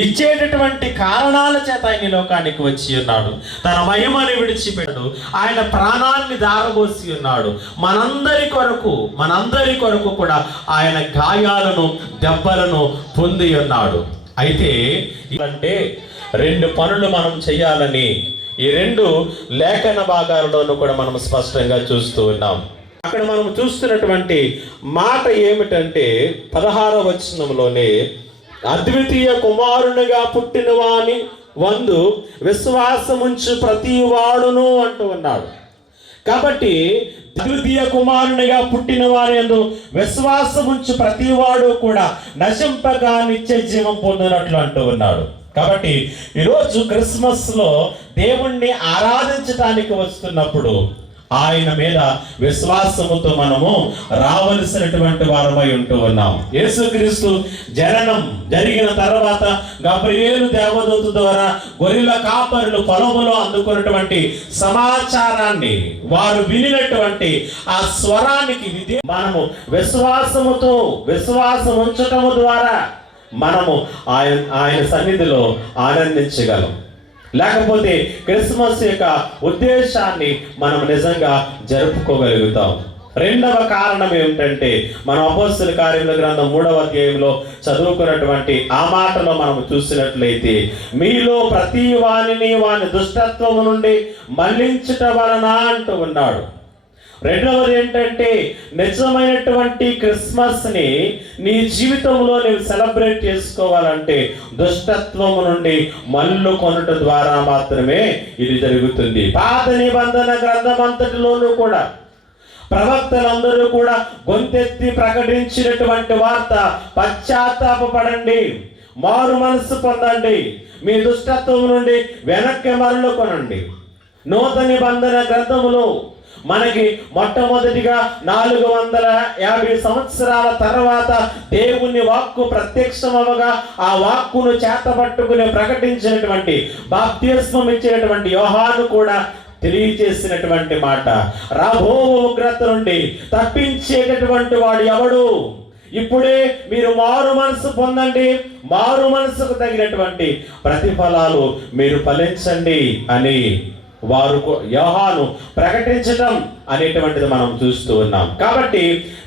ఇచ్చేటటువంటి కారణాల చేత ఆయన లోకానికి వచ్చి ఉన్నాడు. తన మహిమని విడిచిపెట్టాడు. ఆయన ప్రాణాన్ని దారబోసి ఉన్నాడు. మనందరి కొరకు కూడా ఆయన గాయాలను దెబ్బలను పొంది ఉన్నాడు. అయితే అంటే 2 పనులు మనం చేయాలని ఈ 2 లేఖన భాగాలలోనూ కూడా మనం స్పష్టంగా చూస్తూ ఉన్నాం. అక్కడ మనం చూస్తున్నటువంటి మాట ఏమిటంటే 16వ వచనంలోనే అద్వితీయ కుమారునిగా పుట్టిన వాని వందు విశ్వాసముంచు ప్రతి వాడును అంటూ ఉన్నాడు. కాబట్టి అద్వితీయ కుమారునిగా పుట్టిన వారి యందు విశ్వాసముంచు ప్రతి వాడు కూడా నశింపగా నిత్య జీవం పొందినట్లు అంటూ ఉన్నాడు. కాబట్టి ఈరోజు క్రిస్మస్లో దేవుణ్ణి ఆరాధించడానికి వస్తున్నప్పుడు ఆయన మీద విశ్వాసముతో మనము రావలసినటువంటి వారమై ఉంటూ ఉన్నాం. యేసుక్రీస్తు జననం జరిగిన తర్వాత గబ్రియేలు దేవదూత ద్వారా గొర్రెల కాపరులు పొలములో అందుకున్నటువంటి సమాచారాన్ని వారు వినినటువంటి ఆ స్వరానికి మనము విశ్వాసం ఉంచటము ద్వారా మనము ఆయన సన్నిధిలో ఆనందించగలం. లేకపోతే క్రిస్మస్ యొక్క ఉద్దేశాన్ని మనం నిజంగా జరుపుకోగలుగుతాం. రెండవ కారణం ఏమిటంటే మనం అపోస్తల కార్యముల గ్రంథం 3వ అధ్యాయంలో చదువుకున్నటువంటి ఆ మాటలో మనం చూసినట్లయితే మీలో ప్రతి వానిని వాని దుష్టత్వము నుండి మళ్లించుట వలన అంటూ ఉన్నాడు. రెండవది ఏంటంటే నిజమైనటువంటి క్రిస్మస్ ని నీ జీవితంలో నీవు సెలబ్రేట్ చేసుకోవాలంటే దుష్టత్వము నుండి మల్లు కొనుట ద్వారా మాత్రమే ఇది జరుగుతుంది. పాత నిబంధన గ్రంథం అంతటిలోనూ కూడా ప్రవక్తలందరూ కూడా గొంతెత్తి ప్రకటించినటువంటి వార్త పశ్చాత్తాపపడండి, మారు మనసు పొందండి, మీ దుష్టత్వం నుండి వెనక్కి మరలు కొనండి. నూతన నిబంధన గ్రంథములో మనకి మొట్టమొదటిగా 450 సంవత్సరాల తర్వాత దేవుని వాక్కు ప్రత్యక్షమవగా ఆ వాక్కును చేతపట్టుకుని ప్రకటించినటువంటి బాప్తిస్మం ఇచ్చినటువంటి యోహాను కూడా తెలియజేసినటువంటి మాట, రాబో ఉగ్రత నుండి తప్పించేటటువంటి వాడు ఎవడు? ఇప్పుడే మీరు మారు మనసు పొందండి, మారు మనసుకు తగినటువంటి ప్రతిఫలాలు మీరు ఫలించండి అని వారు యోహాను ప్రకటించడం అనేటువంటిది మనం చూస్తూ ఉన్నాం. కాబట్టి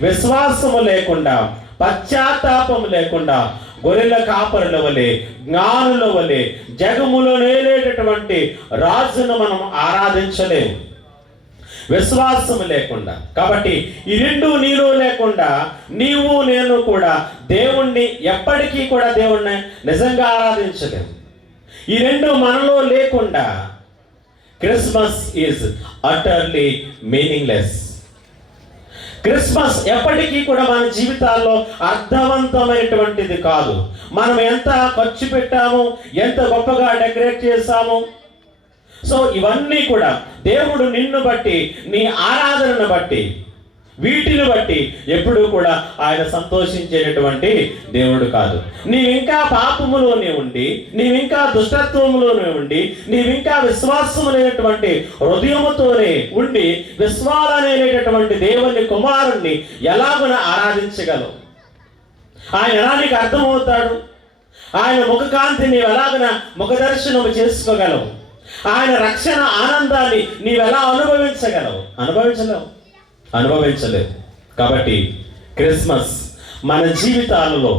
విశ్వాసము లేకుండా, పశ్చాత్తాపము లేకుండా గొర్రెల కాపరుల వలె, జ్ఞానుల వలె జగములో నేలేటటువంటి రాజును మనం ఆరాధించలేము విశ్వాసము లేకుండా. కాబట్టి ఈ 2 నీలో లేకుండా నీవు నేను కూడా దేవుణ్ణి ఎప్పటికీ కూడా దేవుణ్ణి నిజంగా ఆరాధించలేము. ఈ రెండు మనలో లేకుండా Christmas is utterly meaningless. Christmas ఎప్పటికీ కూడా మన జీవితాల్లో అర్థవంతమైనటువంటిది కాదు. మనం ఎంత ఖర్చు పెట్టాము, ఎంత గొప్పగా డెకరేట్ చేశాము, సో ఇవన్నీ కూడా దేవుడు నిన్ను బట్టి, నీ ఆరాధనను బట్టి, వీటిని బట్టి ఎప్పుడూ కూడా ఆయన సంతోషించేటటువంటి దేవుడు కాదు. నీవింకా పాపములోనే ఉండి, నీవింకా దుష్టత్వములోనే ఉండి, నీవింకా విశ్వాసము లేనటువంటి హృదయముతోనే ఉండి విశ్వాలనేటటువంటి దేవుని కుమారుణ్ణి ఎలాగున ఆరాధించగలవు? ఆయన ఎలా నీకు అర్థమవుతాడు? ఆయన ముఖకాంతి నీవు ఎలాగున ముఖ దర్శనము చేసుకోగలవు? ఆయన రక్షణ ఆనందాన్ని నీవెలా అనుభవించగలవు? అనుభవించలేవు. కాబట్టి క్రిస్మస్ మన జీవితాలలో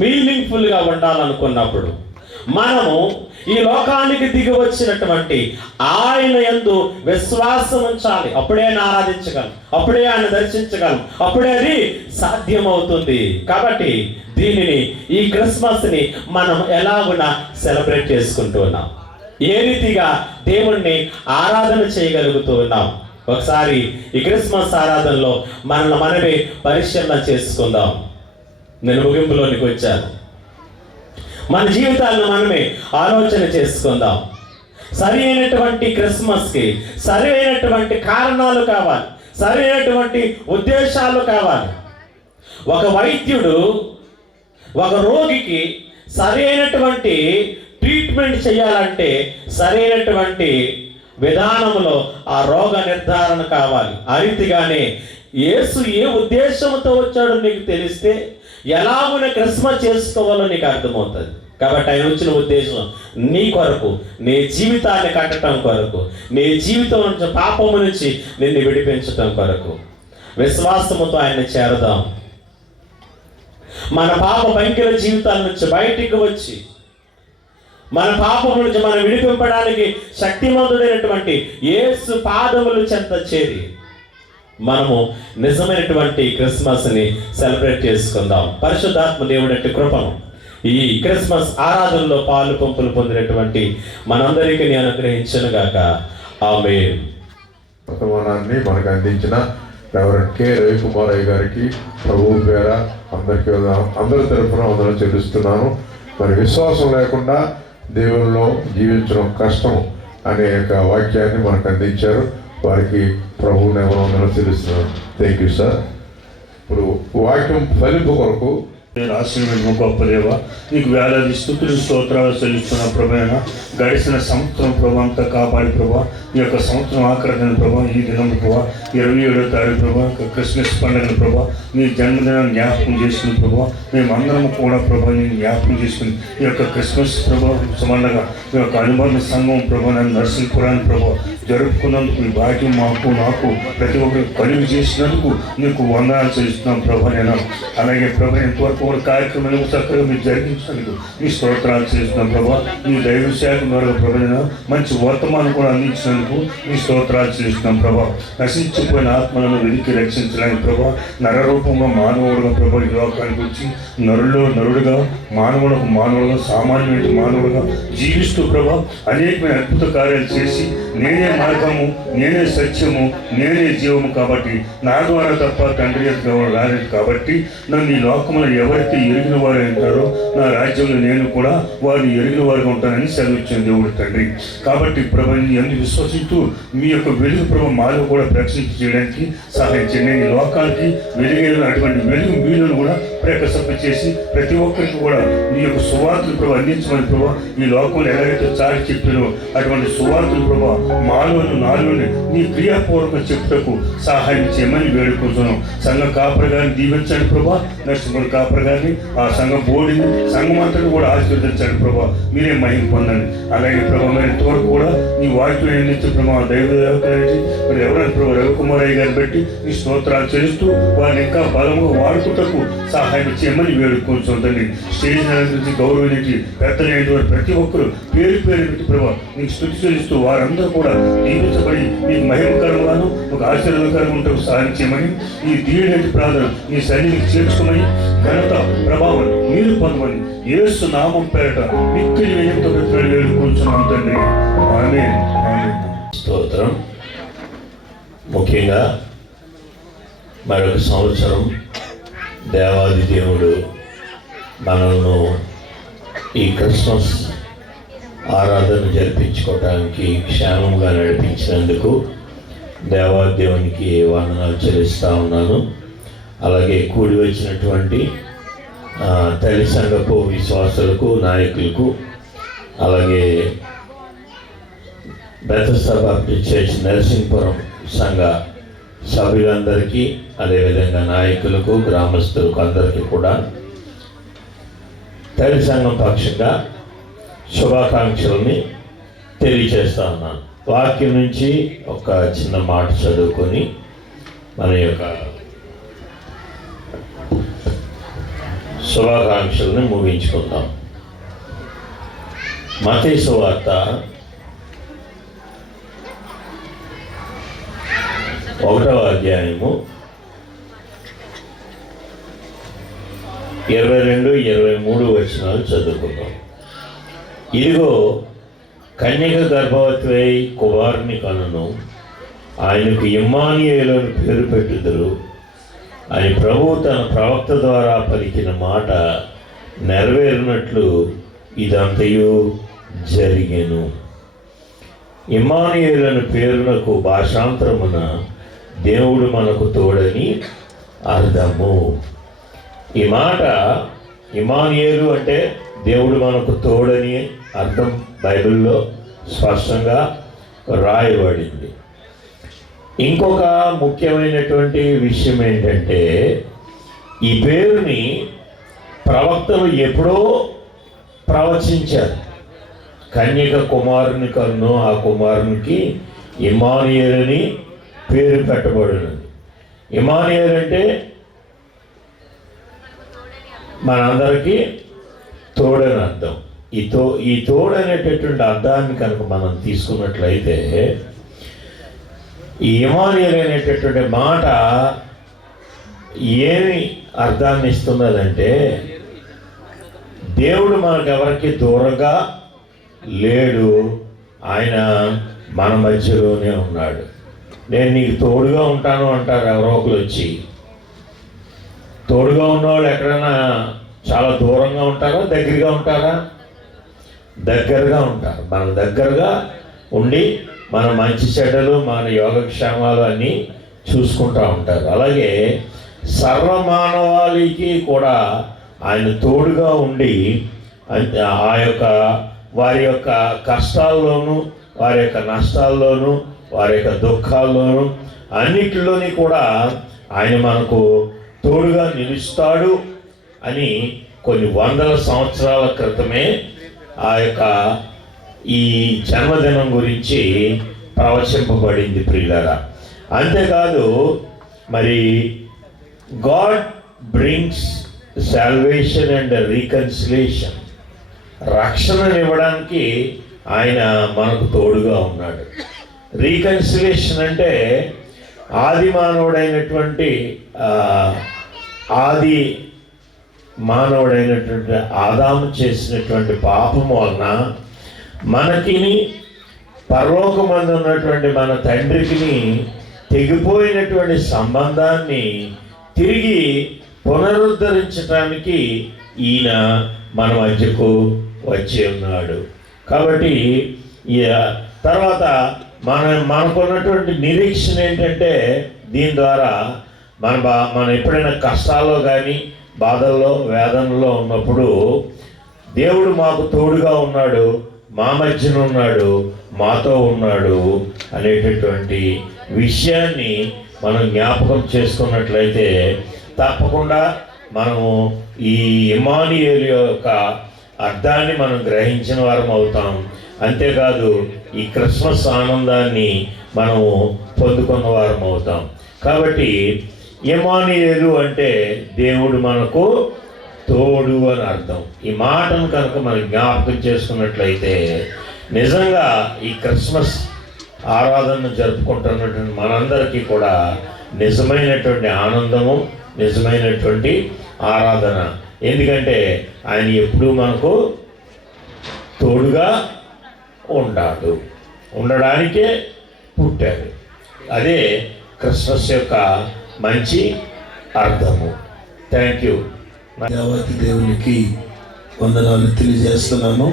మీనింగ్ఫుల్గా ఉండాలనుకున్నప్పుడు మనము ఈ లోకానికి దిగి వచ్చినటువంటి ఆయన యందు విశ్వాసం ఉంచాలి. అప్పుడే ఆయన ఆరాధించగలం, అప్పుడే ఆయన దర్శించగలం, అప్పుడే అది సాధ్యమవుతుంది. కాబట్టి దీనిని, ఈ క్రిస్మస్ని మనం ఎలాగున సెలబ్రేట్ చేసుకుంటూ ఉన్నాం, ఏ రీతిగా దేవుణ్ణి ఆరాధన చేయగలుగుతూ ఉన్నాం. ఒకసారి ఈ క్రిస్మస్ ఆరాధనలో మనల్ని మనమే పరిశీలన చేసుకుందాం. నేను ముగింపులోనికి వచ్చాను. మన జీవితాలను మనమే ఆలోచన చేసుకుందాం. సరి అయినటువంటి క్రిస్మస్కి సరి అయినటువంటి కారణాలు కావాలి, సరి అయినటువంటి ఉద్దేశాలు కావాలి. ఒక వైద్యుడు ఒక రోగికి సరి అయినటువంటి ట్రీట్మెంట్ చేయాలంటే సరైనటువంటి విధానంలో ఆ రోగ నిర్ధారణ కావాలి. ఆ రీతిగానే యేసు ఏ ఉద్దేశంతో వచ్చాడో నీకు తెలిస్తే ఎలాగున క్రిస్మస్ చేసుకోవాలో నీకు అర్థమవుతుంది. కాబట్టి ఆయన వచ్చిన ఉద్దేశం నీ కొరకు, నీ జీవితాన్ని కట్టడం కొరకు, నీ జీవితం నుంచి, పాపము నుంచి నిన్ను విడిపించటం కొరకు. విశ్వాసముతో ఆయన చేరదాం. మన పాప పంకిల జీవితాల నుంచి బయటికి వచ్చి, మన పాపం నుంచి మనం విడిపింపడానికి శక్తిమంతుడైనటువంటి యేసు పాదములు చెంత చేరి మనము నిజమైనటువంటి క్రిస్మస్ని సెలబ్రేట్ చేసుకుందాం. పరిశుద్ధాత్మ దేవుడి కృపను ఈ క్రిస్మస్ ఆరాధనలో పాలు పంపులు పొందినటువంటి మనందరికీ నేను అనుగ్రహించనుగాక. ఆమేన్. వర్తమానాన్ని మనకు అందించిన రెవరెండ్ కె రవికుమారయ్య గారికి ప్రభువు పేర అందరి తరఫున వందనం చెల్లిస్తున్నాను. మరి విశ్వాసం లేకుండా దేవుల్లో జీవించడం కష్టం అనే యొక్క వాక్యాన్ని మనకు అందించారు. వారికి ప్రభువుని వందనం చెల్లిస్తున్నాను. Thank you sir. ఇప్పుడు వాక్యం ఫలింపు కొరకు ఆశీర్వదించిన గొప్ప దేవ, నీకు వేలాది స్తుతులు స్తోత్రాలు చెల్లిస్తున్న ప్రభైన గడిచిన సంవత్సరం ప్రభు అంతా కాపాడి ప్రభా, ఈ యొక్క సంవత్సరం ఆఖరిన ప్రభా, ఈ దినం ప్రభా 27వ తారీఖు ప్రభా క్రిస్మస్ పండుగను ప్రభా నీ జన్మదినాన్ని జ్ఞాపకం చేసుకుని ప్రభా మేమందరం కూడా ప్రభా నేను జ్ఞాపకం చేసుకుని ఈ యొక్క క్రిస్మస్ ప్రభా పండుగ ఈ యొక్క అనుబంధ సంఘం ప్రభా నన్ను నరసింహపురాన్ని ప్రభా జరుపుకున్నందుకు ఈ భాగ్యం నాకు ప్రతి ఒక్కరు కలుగు చేసినందుకు నీకు వందనాలు చెల్లిస్తున్నాం ప్రభా. నేను అలాగే ప్రభా ఎంతవరకు కూడా కార్యక్రమాలు చక్కగా మీరు జరిగించినందుకు మీ స్తోత్రాలు చేస్తున్నాం ప్రభా. మీ దైవ శాఖ ద్వారా ప్రభా మంచి వర్తమానం కూడా అందించినందుకు మీ స్తోత్రాలు చేస్తున్నాం ప్రభా. నశించిపోయిన ఆత్మలను వెలికి రక్షించడానికి ప్రభా నరరూపంగా మానవుడుగా ప్రభా ఈ లోకానికి వచ్చి నరుడుగా మానవుడుగా సామాన్యమైన మానవుడుగా జీవిస్తూ ప్రభా అనేకమైన అద్భుత కార్యాలు చేసి నేనే మార్గము, నేనే సత్యము, నేనే జీవము కాబట్టి నా ద్వారా తప్ప తండ్రి రాలేదు కాబట్టి నన్ను ఈ లోకంలో ఎవరైతే ఎరిగిన వారు ఉంటారో నా రాజ్యంలో నేను కూడా వారిని ఎరిగిన వారుగా ఉంటానని సెలవిచ్చిన దేవుడు తండ్రి. కాబట్టి ప్రభుని ఎందుకు విశ్వసిస్తూ మీ యొక్క వెలుగు ప్రభు మాలో కూడా ప్రక్షించి చేయడానికి సహాయం చేయండి. నేను ఈ లోకానికి వెలుగైన అటువంటి వెలుగు మీలను కూడా ప్రకసప చేసి ప్రతి ఒక్కరికి కూడా మీ యొక్క సువార్తలు ప్రభు అందించమని ప్రభు ఈ లోకంలో ఎలాగైతే చాటి చెప్పారో అటువంటి సువార్తలు ప్రభు మాలోను నాలోని నీ క్రియాపూర్వక చెప్పుటకు సహాయం చేయమని వేడుకుంటున్నాం. సంఘ కాపరి గారిని దీవించండి ప్రభా, నరసింహుడు కాపరి గారిని ఆ సంఘ బోర్డుని సంఘమంతటి కూడా ఆశీర్వదించండి ప్రభా, మీరే మహిమ పొందండి. అలాగే ప్రభా మరి ఇంతవరకు కూడా నీ వాక్యం ఏంటంటే ప్రభా దైవదేవతకి మరి ఎవరైనా ప్రభు రవికుమారయ్య గారిని బట్టి నీ స్తోత్రాలు చేస్తూ వారిని ఇంకా బలంగా వాడుకుంటకు సహాయం సహాయం చేయమని వేడుకుంటుందండి. స్టేజ్ నుంచి గౌరవించి పెద్దలైనటువంటి ప్రతి ఒక్కరు పేరు పేరు పెట్టి ప్రభావ నీకు స్తుతి చెల్లిస్తూ వారందరూ కూడా దీవించబడి నీకు మహిమకరంగాను ఒక ఆశీర్వాదకరంగా ఉంటూ సహాయం చేయమని ఈ దీని ప్రార్థన నీ సన్నిధికి చేర్చుకోమని ఘనత ప్రభావం మీరు పొందమని యేసు నామం పేరట మిక్కిలి విజయంతో వేడుకుంటున్నాం తండ్రి. ఆమేన్. స్తోత్రం. ముఖ్యంగా మరొక సంవత్సరం దేవాది దేవుడు మనల్ని ఈ క్రిస్మస్ ఆరాధన జరిపించుకోవడానికి క్షేమంగా నడిపించినందుకు దేవాది దేవునికి వందనాలు చెల్లిస్తూ ఉన్నాను. అలాగే కూడి వచ్చినటువంటి తల్లి సంఘపు విశ్వాసులకు, నాయకులకు, అలాగే బెతెస్దా బాప్టిస్ట్ చర్చ్ నరసింహపురం సంఘ సభ్యులందరికీ, అదేవిధంగా నాయకులకు, గ్రామస్తులకు అందరికీ కూడా తల్లి సంఘం పక్షంగా శుభాకాంక్షలని తెలియజేస్తా ఉన్నాను. వాక్యం నుంచి ఒక చిన్న మాట చదువుకొని మన యొక్క శుభాకాంక్షలను ముగించుకుందాం. మత్తయి సువార్త 1వ అధ్యాయము 22-23 వచనాలు చదువుకుందాం. ఇదిగో కన్యక గర్భవతి కుమారుని కనును, ఆయనకు ఇమ్మానుయేలు అని పేరు పెట్టుదురు అని ప్రభువు తన ప్రవక్త ద్వారా పలికిన మాట నెరవేరినట్లు ఇదంతయు జరిగెను. ఇమ్మానుయేలు అనే పేరునకు భాషాంతరమున దేవుడు మనకు తోడని అర్థము. ఈ మాట ఇమ్మానుయేలు అంటే దేవుడు మనకు తోడని అర్థం బైబిల్లో స్పష్టంగా రాయబడింది. ఇంకొక ముఖ్యమైనటువంటి విషయం ఏంటంటే ఈ పేరుని ప్రవక్తలు ఎప్పుడో ప్రవచించారు. కన్యక కుమారుని కన్ను, ఆ కుమారునికి ఇమ్మానుయేలు అని పేరు పెట్టబడినది. ఇమ్మానుయేలు అంటే మనందరికీ తోడని అర్థం. ఈ తోడు అనేటటువంటి అర్థాన్ని కనుక మనం తీసుకున్నట్లయితే ఈ ఇమ్మానుయేలు అనేటటువంటి మాట ఏమి అర్థాన్ని ఇస్తున్నదంటే దేవుడు మనకు ఎవరికి దూరంగా లేడు, ఆయన మన మధ్యలోనే ఉన్నాడు. నేను నీకు తోడుగా ఉంటాను అంటారు ఎవరో ఒకరు వచ్చి. తోడుగా ఉన్నవాళ్ళు ఎక్కడైనా చాలా దూరంగా ఉంటారా, దగ్గరగా ఉంటారా? దగ్గరగా ఉంటారు. మన దగ్గరగా ఉండి మన మంచి చెడ్డలు, మన యోగక్షేమాలు అన్నీ చూసుకుంటూ ఉంటారు. అలాగే సర్వమానవాళికి కూడా ఆయన తోడుగా ఉండి ఆ యొక్క వారి యొక్క కష్టాల్లోనూ, వారి యొక్క నష్టాల్లోనూ, వారి యొక్క దుఃఖాల్లోనూ అన్నిటిలోని కూడా ఆయన మనకు తోడుగా నిలుస్తాడు అని కొన్ని వందల సంవత్సరాల క్రితమే ఆ యొక్క ఈ జన్మదినం గురించి ప్రవచింపబడింది ప్రియులారా. అంతేకాదు మరి God brings salvation and reconciliation, రక్షణనివ్వడానికి ఆయన మనకు తోడుగా ఉన్నాడు. రీకన్సిలేషన్ అంటే ఆది మానవుడైనటువంటి ఆదాము చేసినటువంటి పాపము వలన మనకిని పరలోకమందు ఉన్నటువంటి మన తండ్రికి తెగిపోయినటువంటి సంబంధాన్ని తిరిగి పునరుద్ధరించడానికి ఈయన మన మధ్యకు వచ్చి ఉన్నాడు. కాబట్టి తర్వాత మనకున్నటువంటి నిరీక్షణ ఏంటంటే దీని ద్వారా మనం ఎప్పుడైనా కష్టాల్లో కానీ బాధల్లో వేదనలో ఉన్నప్పుడు దేవుడు మాకు తోడుగా ఉన్నాడు, మా మధ్యన ఉన్నాడు, మాతో ఉన్నాడు అనేటటువంటి విషయాన్ని మనం జ్ఞాపకం చేసుకున్నట్లయితే తప్పకుండా మనము ఈ ఇమ్మానుయేలు యొక్క అర్థాన్ని మనం గ్రహించిన వారం అవుతాం. అంతేకాదు ఈ క్రిస్మస్ ఆనందాన్ని మనము పొందుకున్న వారం అవుతాం. కాబట్టి ఎమానుయేలు అంటే దేవుడు మనకు తోడు అని అర్థం. ఈ మాటను కనుక మనం జ్ఞాపకం చేసుకున్నట్లయితే నిజంగా ఈ క్రిస్మస్ ఆరాధన జరుపుకుంటున్నటువంటి మనందరికీ కూడా నిజమైనటువంటి ఆనందము, నిజమైనటువంటి ఆరాధన. ఎందుకంటే ఆయన ఎప్పుడూ మనకు తోడుగా ఉండడానికే పుట్టాడు. అదే క్రిస్మస్ యొక్క మంచి అర్థము. Thank you. దేవాతి దేవునికి వందనాలు తెలియజేస్తున్నాను.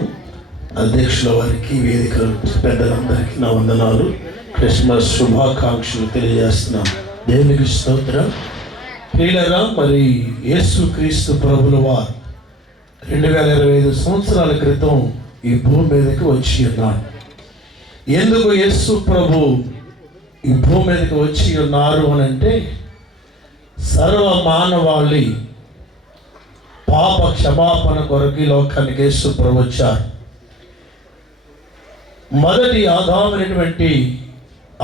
అధ్యక్షుల వారికి, వేదిక పెద్దలందరికీ నా వందనాలు, క్రిస్మస్ శుభాకాంక్షలు తెలియజేస్తున్నాను. దేవునికి స్తోత్రం. ప్రియులారా, మరి యేసు క్రీస్తు ప్రభుల వారు 2025 సంవత్సరాల క్రితం ఈ భూమి మీదకి వచ్చి ఉన్నాడు. ఎందుకు యేసు ప్రభు ఈ భూమి మీదకి వచ్చి ఉన్నారు అని అంటే, సర్వ మానవాళి పాప క్షమాపణ కొరకు లోకానికి యేసు ప్రభు వచ్చారు. మొదటి ఆదామైనటువంటి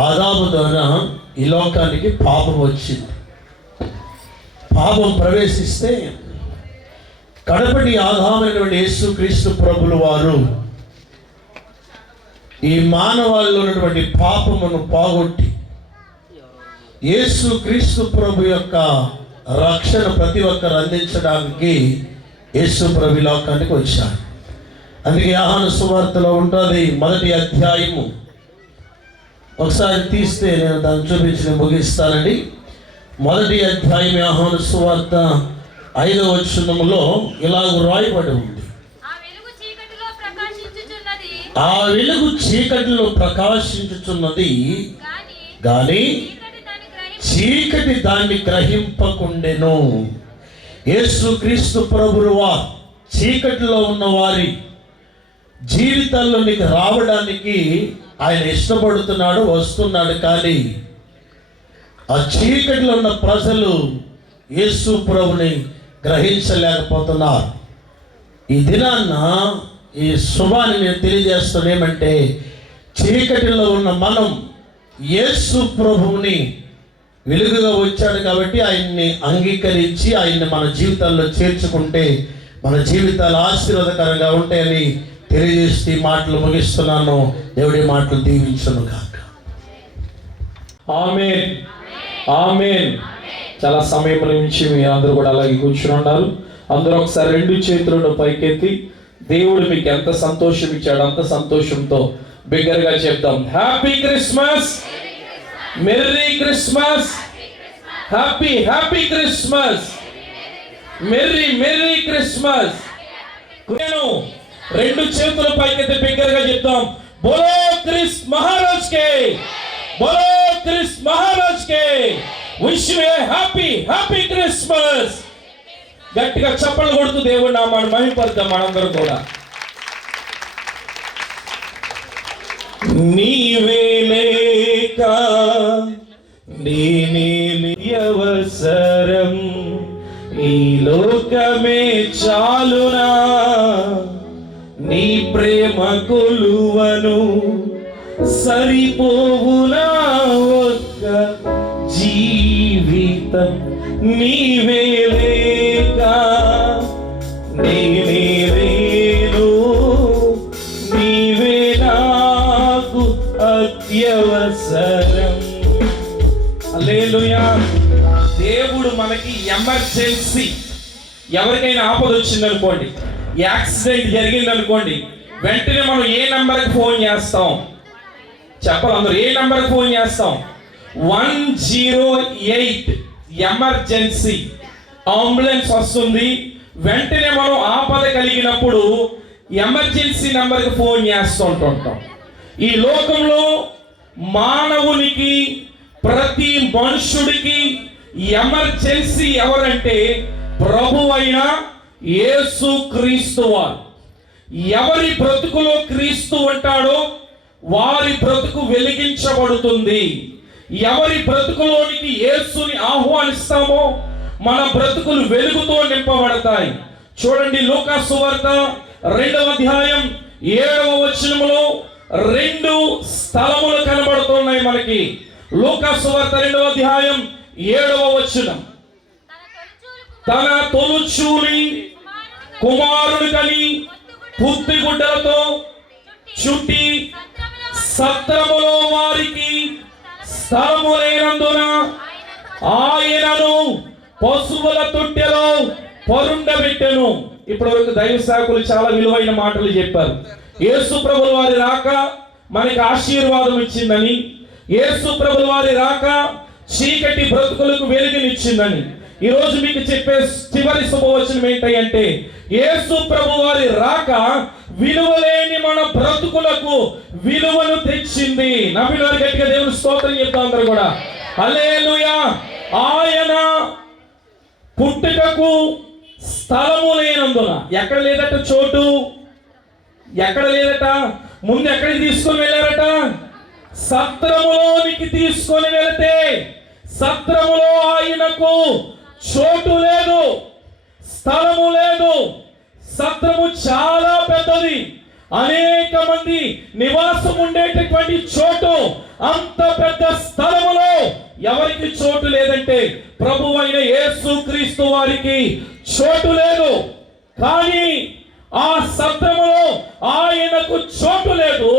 ఆదాము ద్వారా ఈ లోకానికి పాపం వచ్చింది. పాపం ప్రవేశిస్తే కడపటి ఆదామైనటువంటి యేసు క్రీస్తు ప్రభుల వారు ఈ మానవాళిలో ఉన్నటువంటి పాపమును పోగొట్టి యేసు క్రీస్తు ప్రభు యొక్క రక్షణ ప్రతి ఒక్కరు అందించడానికి యేసు ప్రభు లోకానికి వచ్చాడు. అందుకే యోహాను సువార్తలో ఉంటుంది, మొదటి అధ్యాయము. ఒకసారి తీస్తే నేను దాన్ని చూపించి ముగిస్తానండి. మొదటి అధ్యాయం యోహాను సువార్త 5వ వచనములో ఇలాగ రాయబడి ఉంది, ఆ వెలుగు చీకటిలో ప్రకాశించుచున్నది గాని చీకటి దాన్ని గ్రహింపకుండెను. యేసు క్రీస్తు ప్రభువు వారు చీకటిలో ఉన్న వారి జీవితాల్లోనికి రావడానికి ఆయన ఇష్టపడుతున్నాడు, వస్తున్నాడు. కానీ ఆ చీకటిలో ఉన్న ప్రజలు యేసు ప్రభుని గ్రహించలేకపోతున్నారు. ఈ దినాన్న ఈ శుభాన్ని నేను తెలియజేస్తాను. ఏమంటే, చీకటిలో ఉన్న మనం యేసు ప్రభువుని వెలుగుగా వచ్చాడు కాబట్టి ఆయన్ని అంగీకరించి ఆయన్ని మన జీవితాల్లో చేర్చుకుంటే మన జీవితాలు ఆశీర్వాదకరంగా ఉంటాయని తెలియజేసి మాటలు ముగిస్తున్నాను. దేవుడి మాటలు దీవించును కాక. ఆమేన్, ఆమేన్. చాలా సమయం నుంచి మీరు అందరూ కూడా అలాగే కూర్చుని ఉన్నారు. అందరూ ఒకసారి 2 చేతులను పైకెత్తి దేవుడు మీకు ఎంత సంతోషం ఇచ్చాడు అంత సంతోషంతో బిగ్గరగా చెప్తాం, happy Christmas, merry Christmas, happy happy Christmas, merry merry Christmas. నేను 2 చేతుల పైకెత్తి బిగ్గరగా చెప్తాం, బోలో క్రిస్ మహారాజ్ కే, బోలో క్రిస్ మహారాజ్ కే, wish you A happy happy Christmas. గట్టిగా చప్పట్లు కొడుతూ దేవుడి నామాన్ని మహిమపడతాం మనందరూ కూడా. నీవే లేక నేనే అవసరం, ఈ లోకమే చాలునా, నీ ప్రేమ కొలువను సరిపోవునా ఒక్క జీవితం. నీవే లేక నేనే లేను, నీవే నాకు అత్యవసరం. హల్లెలూయా. దేవుడు మనకి ఎమర్జెన్సీ, ఎవరికైనా ఆపద వచ్చిందనుకోండి, యాక్సిడెంట్ జరిగిందనుకోండి, వెంటనే మనం ఏ నంబర్కి ఫోన్ చేస్తాం? చెప్పాలి అందరూ, ఏ నంబర్కి ఫోన్ చేస్తాం? 108 ఎమర్జెన్సీ. అంబులెన్స్ వస్తుంది. వెంటనే మనం ఆపద కలిగినప్పుడు ఎమర్జెన్సీ నంబర్కి ఫోన్ చేస్తుంటుంటాం. ఈ లోకంలో మానవునికి, ప్రతి మనుషుడికి ఎమర్జెన్సీ ఎవరంటే ప్రభువైన యేసు క్రీస్తు వారు. ఎవరి బ్రతుకులో క్రీస్తు ఉంటాడో వారి బ్రతుకు వెలిగించబడుతుంది. ఎవరి బ్రతుకులోనికి యేసుని ఆహ్వానిస్తామో మన బ్రతుకులు వెలుగుతో నింపబడతాయి. చూడండి, లూకా సువార్త 2వ అధ్యాయం 7వ వచనములో 2 స్థలములు కనబడుతున్నాయి మనకి. లూకా సువార్త 2వ అధ్యాయం 7వ వచనం, తన తొలుచూలి కుమారుడు కని పుత్తిగుడ్డలతో చుట్టి సత్రములో వారికి స్థలము లేనందున ఆయనను పశువుల తొట్టెలో పరుండబెట్టెను. ఇప్పటివరకు దైవ సేవకులు చాలా విలువైన మాటలు చెప్పారు. యేసు ప్రభుల వారి రాక మనకి ఆశీర్వాదం ఇచ్చిందని, యేసు ప్రభుల వారి రాక చీకటి బ్రతుకులకు వెలుగునిచ్చిందని. ఈరోజు మీకు చెప్పే చివరి శుభవచనం ఏంటంటే, యేసు ప్రభు వారి రాక విలువలేని మన బ్రతుకులకు విలువను తెచ్చింది. నమ్మిన వారి గట్టిగా దేవుని స్తోత్రం చెప్తాం అందరూ కూడా. హల్లెలూయా. ఆయన పుట్టుకకు స్థలము లేనందున, ఎక్కడ లేదట చోటు, ఎక్కడ లేదట, ముందు ఎక్కడికి తీసుకొని వెళ్ళారట, సత్రములోనికి తీసుకొని వెళితే సత్రములో ఆయనకు చోటు లేదు, స్థలము లేదు. సత్రము చాలా పెద్దది, అనేక మంది నివాసం ఉండేటటువంటి చోటు. అంత పెద్ద స్థలములో ఎవరికి చోటు లేదంటే ప్రభువైన యేసుక్రీస్తు వారికి చోటు లేదు. కానీ ఆ సత్రములో ఆయనకు చోటు లేదు.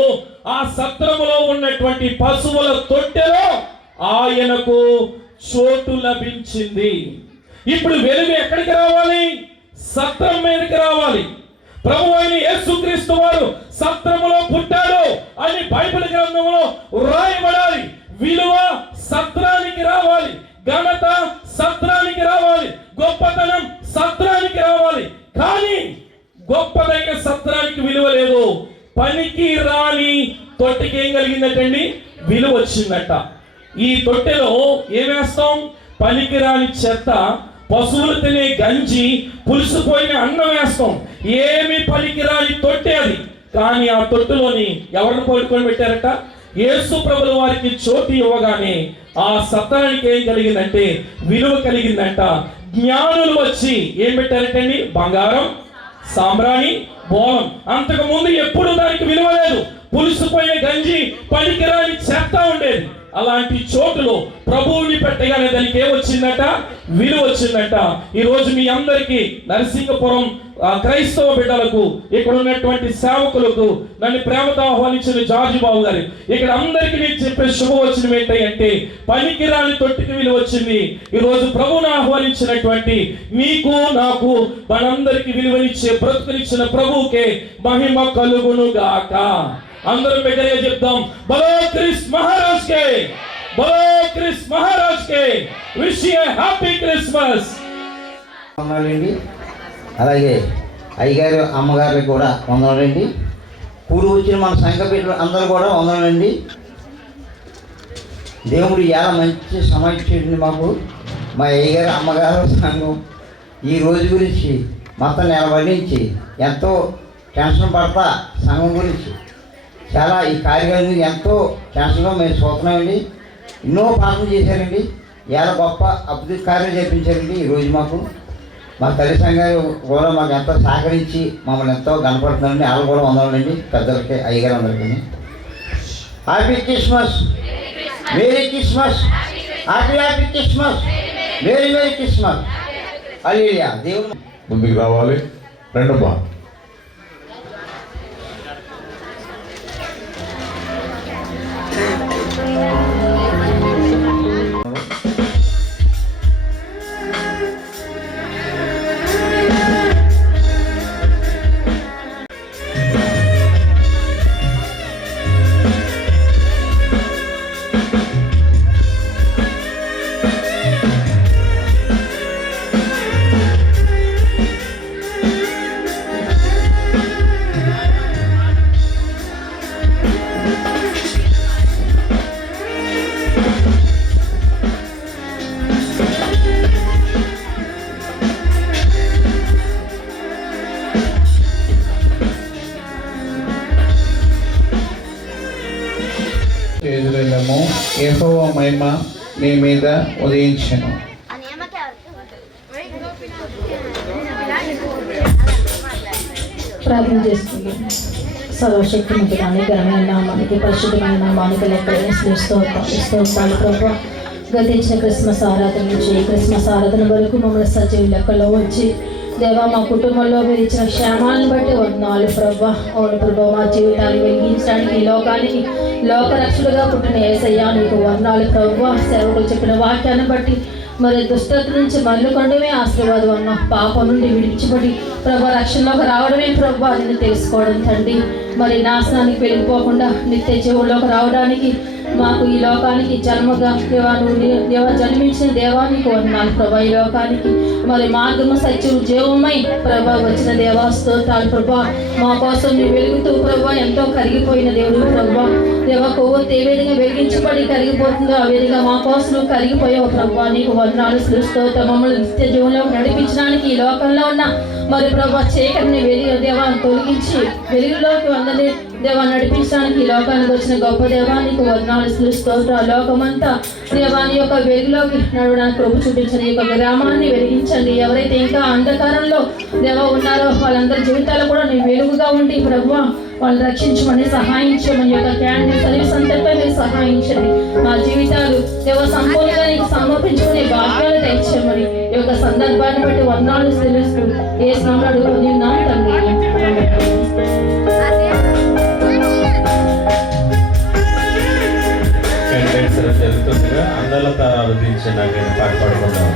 ఆ సత్రములో ఉన్నటువంటి పశువుల తొట్టెలో ఆయనకు చోటు లభించింది. ఇప్పుడు వెలుగు ఎక్కడికి రావాలి? సత్రం మీదకి రావాలి. ప్రభు అయిన యేసుక్రీస్తు వారు సత్రములో పుట్టాడు అని బైబిల్ గ్రంథంలో రాయబడాలి. విలువ సత్రానికి రావాలి, ఘనత సత్రానికి రావాలి, గొప్పతనం సత్రానికి రావాలి. కానీ గొప్పదైన సత్రానికి విలువ లేదు. పనికి రాని తొట్టెకి ఏం కలిగిందటండి? విలువ వచ్చిందట. ఈ తొట్టెలో ఏమేస్తాం? పనికి రాని చెత్త, పశువులు తినే గంజి, పులిసిపోయిన అన్నం వేస్తాం. ఏమి పనికిరాని తొట్టె అది. కానీ ఆ తొట్టులోని ఎవరిని పడుకొని పెట్టారట? యేసు ప్రభుల వారికి చోటు ఇవ్వగానే ఆ సత్రానికి ఏం కలిగిందంటే విలువ కలిగిందంట. జ్ఞానులు వచ్చి ఏం పెట్టారటండి? బంగారం, సాంబ్రాణి, బోలం. అంతకు ముందు ఎప్పుడు దానికి విలువ లేదు. పులిసిపోయిన గంజి, పనికిరాని చెత్త ఉండేది. అలాంటి చోటులో ప్రభువుని పెట్టగానే దానికి ఏమొచ్చిందట? విలువ వచ్చిందట. ఈరోజు మీ అందరికీ నరసింగపురం క్రైస్తవ బిడ్డలకు, ఇక్కడ ఉన్నటువంటి సేవకులకు, నన్ను ప్రేమతో ఆహ్వానించిన జార్జి బాబు గారు, ఇక్కడ అందరికీ నేను చెప్పే శుభవచనం ఏంటంటే పనికిరాని తొట్టికి విలువ వచ్చింది. ఈరోజు ప్రభువును ఆహ్వానించినటువంటి నీకు నాకు మనందరికీ విలువనిచ్చే బ్రతుకునిచ్చిన ప్రభువుకే మహిమ కలుగును గాక. అందరం బిగ్గరగా చెప్తాం, బలో క్రిస్ మహారాజ్ కే, బలో క్రిస్ మహారాజ్ కే. Wish you happy Christmas. వందనాలండి. అలాగే అయ్యగారు అమ్మగారికి కూడా వందనాలండి. కూడి వచ్చిన మన సంఘ బిడ్డలు అందరూ కూడా వందనాలండి. దేవుడు ఎలా మంచి సమయం చేయండి మాకు. మా అయ్యగారు అమ్మగారు సంఘం ఈ రోజు గురించి మొత్తం నిలబడించి ఎంతో టెన్షన్ పడతా సంఘం గురించి చాలా ఈ కార్యక్రమం ఎంతో టెన్షన్గా మేము చూస్తున్నామండి. ఎన్నో ప్రార్థన చేశారండి. ఎలా గొప్ప అద్భుత కార్యం చేయించారండి. ఈరోజు మాకు మా తల్లి సంఘాలు కూడా మాకు ఎంతో సహకరించి మమ్మల్ని ఎంతో కనపడుతున్నారండి. వాళ్ళు కూడా వందలండి పెద్దలకి, అయ్యగారు అందరికీ. Happy Christmas, merry Christmas, happy Christmas, merry Christmas. Hallelujah. దేవుడు ముందుకు రావాలి. రెండమ్మా. ఎదురెళ్ళము, యెహోవా మహిమ మీ మీద ఉదయించెను. ప్రార్థన చేసుకుంది. సర్వశక్తిమంతుడానికి ఘనమైన నామానికి, పరిశుద్ధమైన నామానికి లెక్కలేని స్తోత్రాలు ప్రభు. గతించిన క్రిస్మస్ ఆరాధన నుంచి క్రిస్మస్ ఆరాధన వరకు మమ్మల్ని సజీవ లెక్కలో వచ్చి దేవా మా కుటుంబంలో మీరు ఇచ్చిన క్షేమాలను బట్టి వందనాలు ప్రభా. అవును ప్రభా, మా జీవితాన్ని వెలిగించడానికి ఈ లోకానికి లోక రక్షకుడుగా పుట్టిన యేసయ్యా నీకు వందనాలు ప్రభా. సేవకులు చెప్పిన వాక్యాన్ని బట్టి మరి దుష్టత నుంచి మళ్ళుకొనడమే ఆశీర్వాదం అన్న, పాపం నుండి విడిపించబడి ప్రభా రక్షణలోకి రావడమే ప్రభా నేను తెలుసుకోవడం తండ్రి. మరి నాశనానికి వెళ్ళిపోకుండా నిత్య జీవుల్లోకి రావడానికి మాకు ఈ లోకానికి జన్మగా దేవా జన్మించిన దేవానికి వందనాలు ప్రభా. ఈ లోకానికి మరి మార్గము సత్యం జీవమై ప్రభా వచ్చిన దేవా స్తోత్రాలు ప్రభా. మా కోసం నీ వెలుగుతూ ప్రభా ఎంతో కరిగిపోయిన దేవుడు ప్రభా. దేవా కొవ్వొత్తి ఏ విధంగా వెలిగించబడి కరిగిపోతుందో ఆ విధంగా మా కోసం నువ్వు కరిగిపోయావు ప్రభా. నీకు వందనాలు స్తోత్రం. మమ్మల్ని నిత్య జీవనంలోకి నడిపించడానికి ఈ లోకంలో ఉన్న మరి ప్రభా చీకటిని దేవా తొలగించి వెలుగులోకి వందని దేవా నడిపించడానికి ఈ లోకానికి వచ్చిన గొప్ప దేవానికి వందనాలు స్తోత్రాలు. లోకమంతా దేవాని యొక్క వెలుగులోకి నడవడానికి ప్రభు చూపించండి. ఈ యొక్క గ్రామాన్ని వెలిగించండి. ఎవరైతే ఇంకా అంధకారంలో దేవా ఉన్నారో వాళ్ళందరి జీవితాలు కూడా నీ వెలుగుగా ఉండి ప్రభు వాళ్ళు రక్షించమని సహాయించమని యొక్క క్యాండిల్ సర్వీస్ అంతటిపై మీరు సహాయించండి. మా జీవితాలు దేవ సంపూర్ణంగా నీకు సమర్పించుకునే భాగ్యాలు తెచ్చమని ఈ యొక్క సందర్భాన్ని బట్టి వందనాలు తెలుస్తూ ఏ స్నామం అడుగుతున్నాం తండ్రి. జరుగుతుందిగా అందరితో ఆలోచించి నాకు పాట పాడుకుంటాం.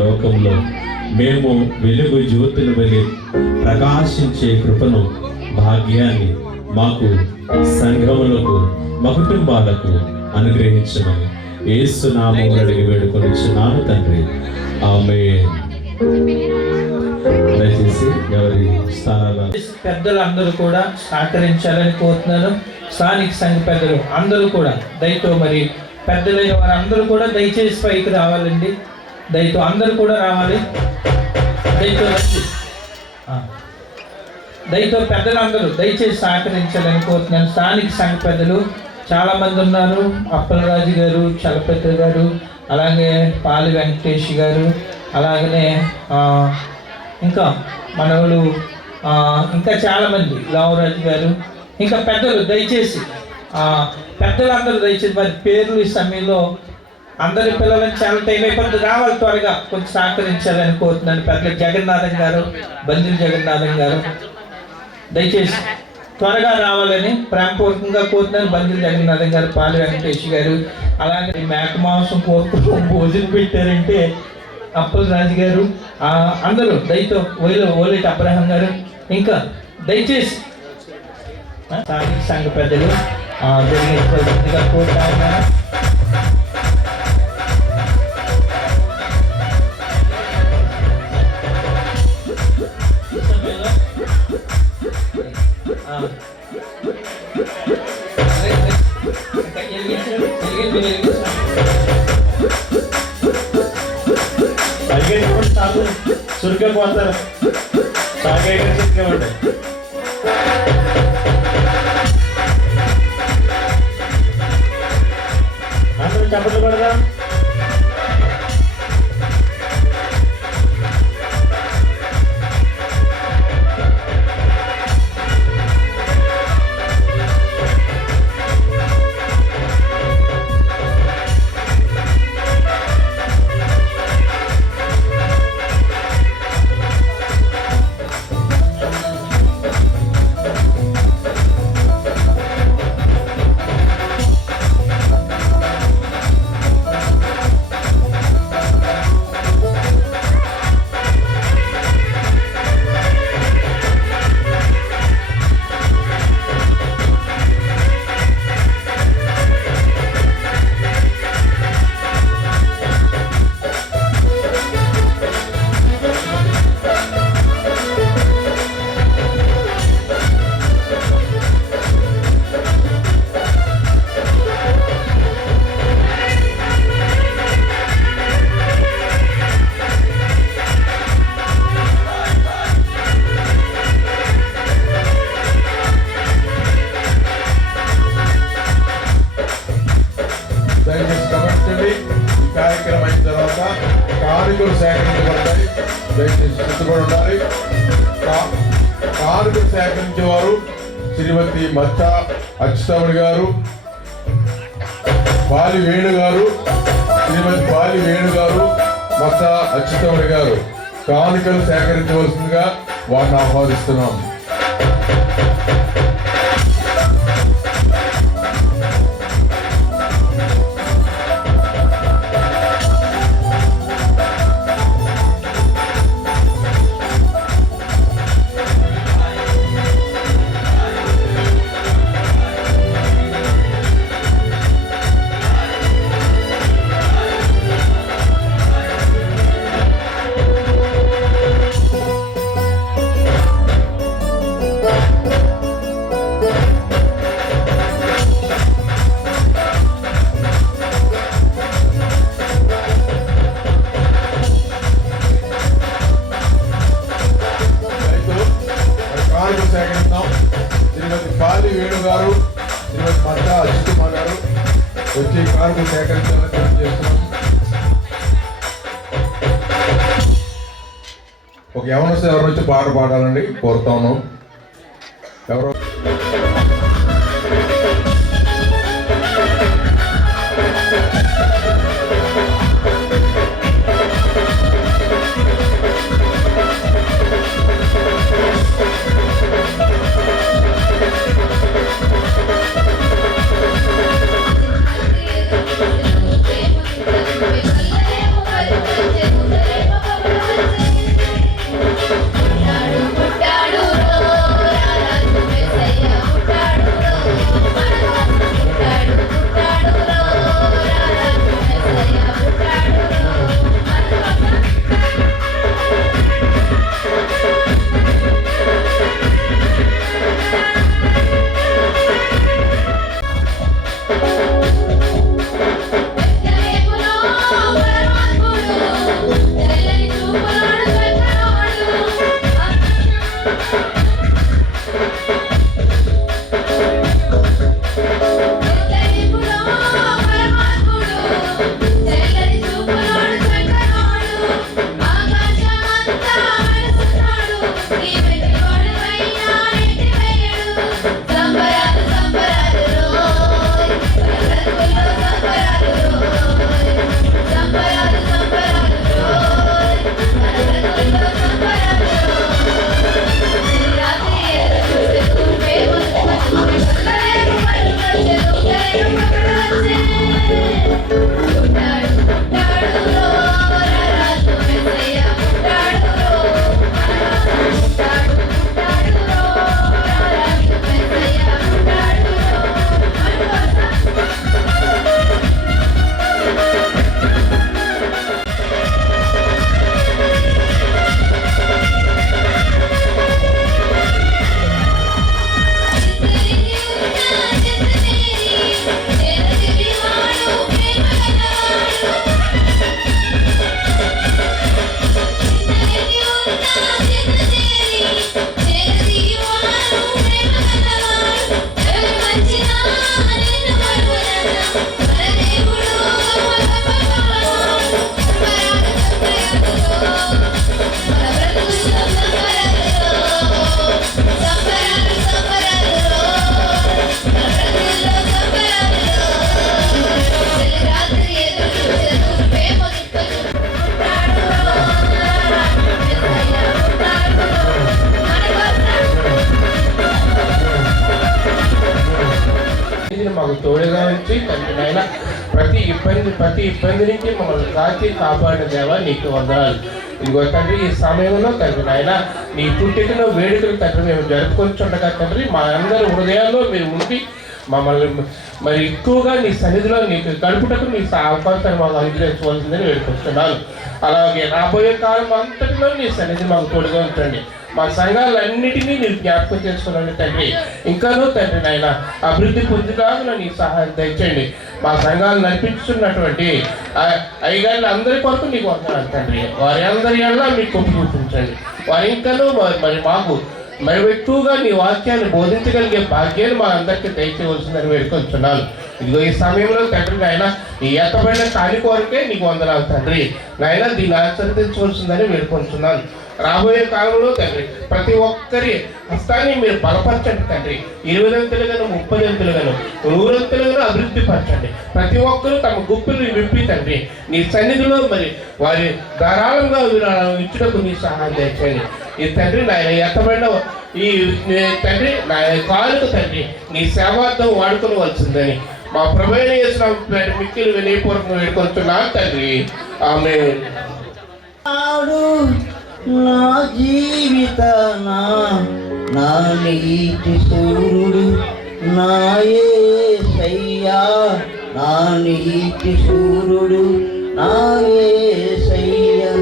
లోకంలో మేము వెలుగు జ్యోతుల వలె ప్రకాశించే కృపను, భాగ్యాన్ని మాకు, సంఘములకు, మా కుటుంబాలకు అనుగ్రహించమని యేసు నామములో అడిగి వేడుకొనిచున్నాను తండ్రి. ఆమేన్. దయచేసి ఎవరి స్థానాల్లో పెద్దలందరూ కూడా సహకరించాలని కోరుతున్నాను. స్థానిక సంఘ పెద్దలు అందరూ కూడా దయతో, మరి పెద్దలైన వారందరూ కూడా దయచేసి పైకి రావాలండి. దయతో అందరూ కూడా రావాలి. దయతో రండి. దయతో పెద్దలందరూ దయచేసి సహకరించాలని కోరుతున్నాను. స్థానిక సంఘ పెద్దలు చాలామంది ఉన్నారు. అప్పలరాజు గారు, చలపతి గారు, అలాగే పాలి వెంకటేష్ గారు, అలాగనే ఇంకా మనవలు, ఇంకా చాలామంది, లావరాజు గారు, ఇంకా పెద్దలు దయచేసి పెద్దలందరూ దయచేసి మరి పేర్లు ఈ సమయంలో అందరి పిల్లలని చాలా టైం అయిపోతుంది, రావాలి త్వరగా, కొంచెం సహకరించాలని కోరుతున్నాను. పెద్దలు జగన్నాథం గారు, బందిల్ జగన్నాథం గారు దయచేసి త్వరగా రావాలని ప్రేమపూర్వకంగా కోరుతున్నాను. బందిల్ జగన్నాథం గారు, పాలి వెంకటేష్ గారు, అలాగే మేక మాంసం కోరుకు భోజనం పెట్టారంటే అప్పలరాజు గారు, అందరూ దయతో, ఓలేటి అబ్రహం గారు, ఇంకా దయచేసి స్థానిక సంఘ పెద్దలు జరిగేగా కోరుతా ఉన్నాను. సాగు చురుగ్గా పోతారు. సాగే చురుగ్గా ఉంటాయి. అందరూ చప్పట్లు కొడదా. కార్యక్రమం అయిన తర్వాత కానుకలు సేకరించబడతాయి. దయచేసి సిద్ధపడి ఉండాలి. కానుకలు సేకరించేవారు శ్రీమతి మచ్చ అచ్యుతముడి గారు, బాలి వేణు గారు, శ్రీమతి బాలి వేణు గారు, మచ్చ అచ్యుతముడి గారు కానుకలు సేకరించవలసిందిగా వారిని ఆహ్వానిస్తున్నాం. సేకరిస్తాం. శ్రీమతి బాలి వేణు గారు, శ్రీమతి మచ్చ అచ్యుతమ్మ గారు వచ్చి కానుకలు సేకరించాలని తెలియజేస్తున్నాం. ఒక యవనస్తులు ఎవరు వచ్చి పాట పాడాలండి కోరుతాను. ఎవరో Thank you. మాకు తోడుగా ఉంచి తండ్రి నాయన ప్రతి ఇబ్బంది నుంచి మమ్మల్ని కాచి కాపాడిన దేవా నీకు వందనాలు. ఇదిగో తండ్రి ఈ సమయంలో తండ్రి నాయన నీ పుట్టికను వేడుకలు తండ్రి మేము జరుపుకొచ్చుండగా తండ్రి మా అందరి హృదయాల్లో మీరు ఉండి మమ్మల్ని మరి ఎక్కువగా నీ సన్నిధిలో నీకు గడుపుటకు నీ అవకాశాన్ని మాకు అనుగ్రహించవలసిందని వేడుకొస్తున్నాను. అలాగే రాబోయే కాలం అంతటిలో నీ సన్నిధి మాకు తోడుగా ఉంచండి. మా సంఘాలన్నిటినీ మీరు జ్ఞాపకం చేసుకున్నాను తండ్రి. ఇంకానూ తండ్రి నాయన అభివృద్ధి పొందులాగా నీ సహాయం దయచేయండి. మా సంఘాలు నడిపించున్నటువంటి అయ్యగారులు అందరి కొరకు నీకు వందనాలు తండ్రి. వారి అందరి వల్ల మీకు కొప్పు చూపించండి. వారి ఇంకానూ మరి మాకు మరి ఎక్కువగా నీ వాక్యాన్ని బోధించగలిగే భాగ్యాన్ని మా అందరికీ దయచేయవలసిందని వేడుకొంచున్నాను. ఇదిగో ఈ సమయంలో తండ్రి నాయన నీ ఎత్తబడిన కాని కోరికే నీకు వందనాలు తండ్రి. నాయన దీన్ని ఆచరించవలసిందని వేడుకొంటున్నాను. రాబోయే కాలంలో తండ్రి ప్రతి ఒక్కరి హస్తాన్ని మీరు బలపరచండి తండ్రి. 20 అంతులుగాను 30 అంతులుగాను 100 అంతులుగాను అభివృద్ధి పరచండి. ప్రతి ఒక్కరూ తమ గుప్పులు విప్పి తండ్రి నీ సన్నిధిలో మరి వారి ధారాళంగా ఇచ్చుటకు నీ సహాయం చేయండి. ఈ తండ్రి నాయన ఎత్తబడిన ఈ తండ్రి నా కాలుకు తండ్రి నీ సేవార్థం వాడుకోవలసిందని మా ప్రభువైన యేసు మిక్కిలి వినయపూర్వకంగా వేడుకొంటున్నాను తండ్రి. ఆమేన్. నా జీవితాన నా నీటి సూర్యుడు నా యేసయ్యా, నా నీటి సూర్యుడు నా యేసయ్యా.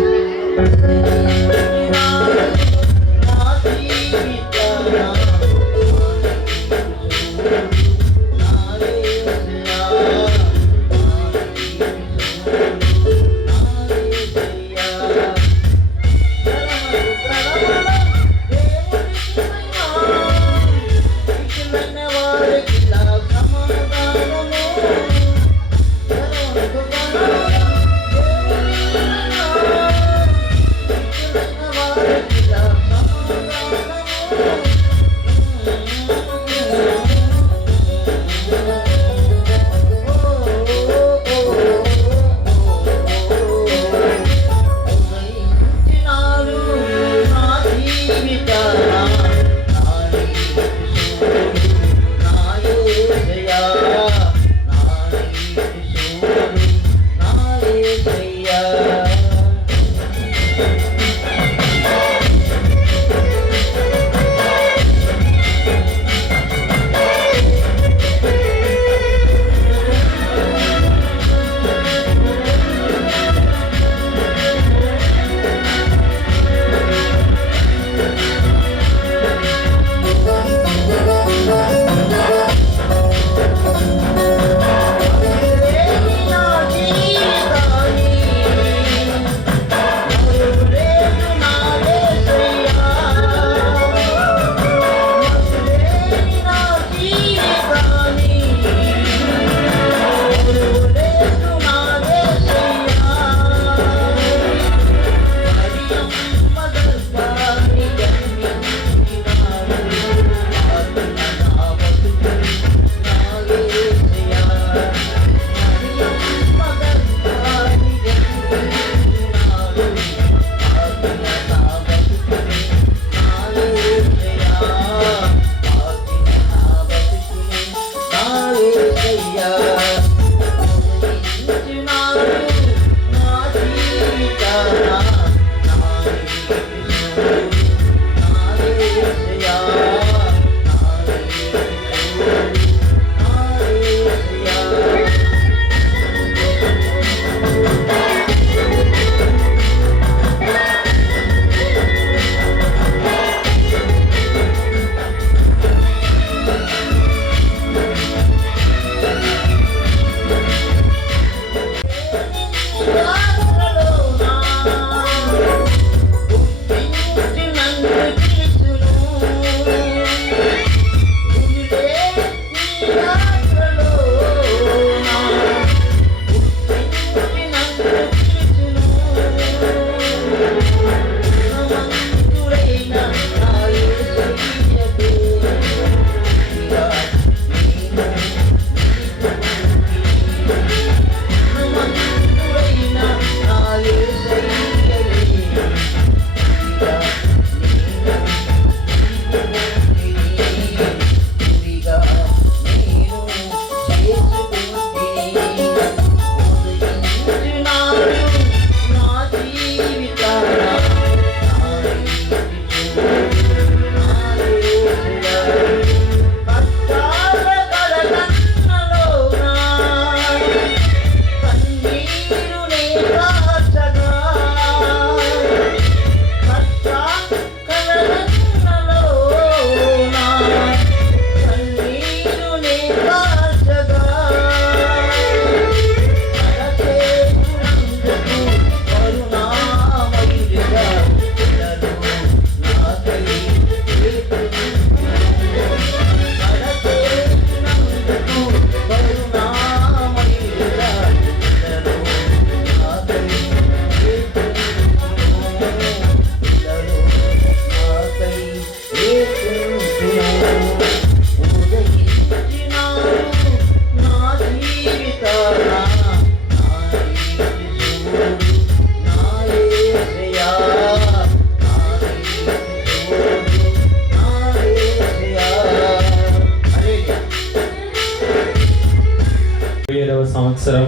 సంవత్సరం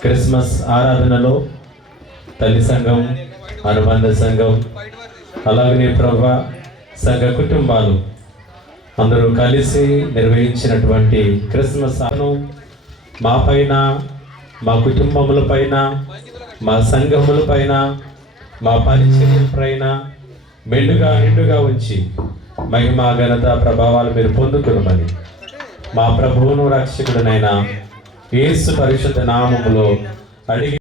క్రిస్మస్ ఆరాధనలో తల్లి సంఘం, అనుబంధ సంఘం, అలాగనే ప్రభా సంఘ కుటుంబాలు అందరూ కలిసి నిర్వహించినటువంటి క్రిస్మస్ మా పైన, మా కుటుంబముల పైన, మా సంఘముల పైన, మా పరిచర్యల పైన నిండుగా ఉంచి మహిమ ఘనత ప్రభావాలు మీరు పొందుకునమని మా ప్రభువును రక్షకుడునైన యేసు పరిశుద్ధ నామములో అడిగి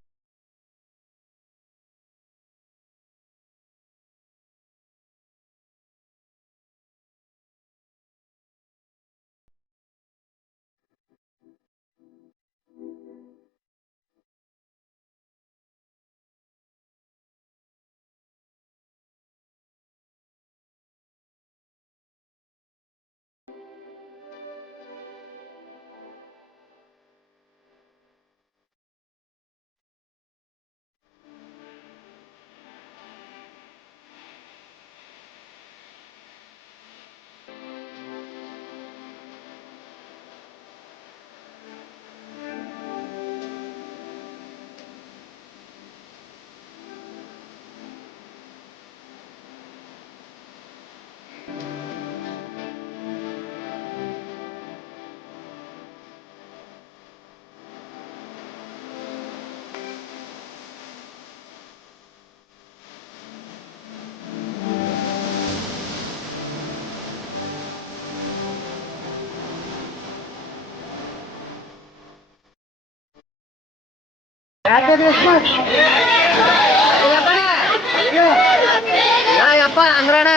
అందరూ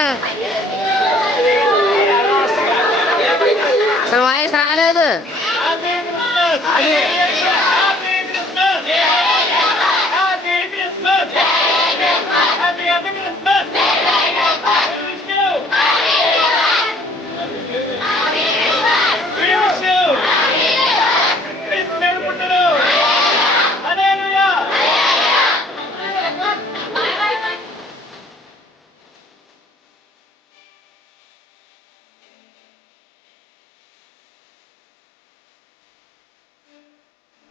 వాయిస్ రాలేదు.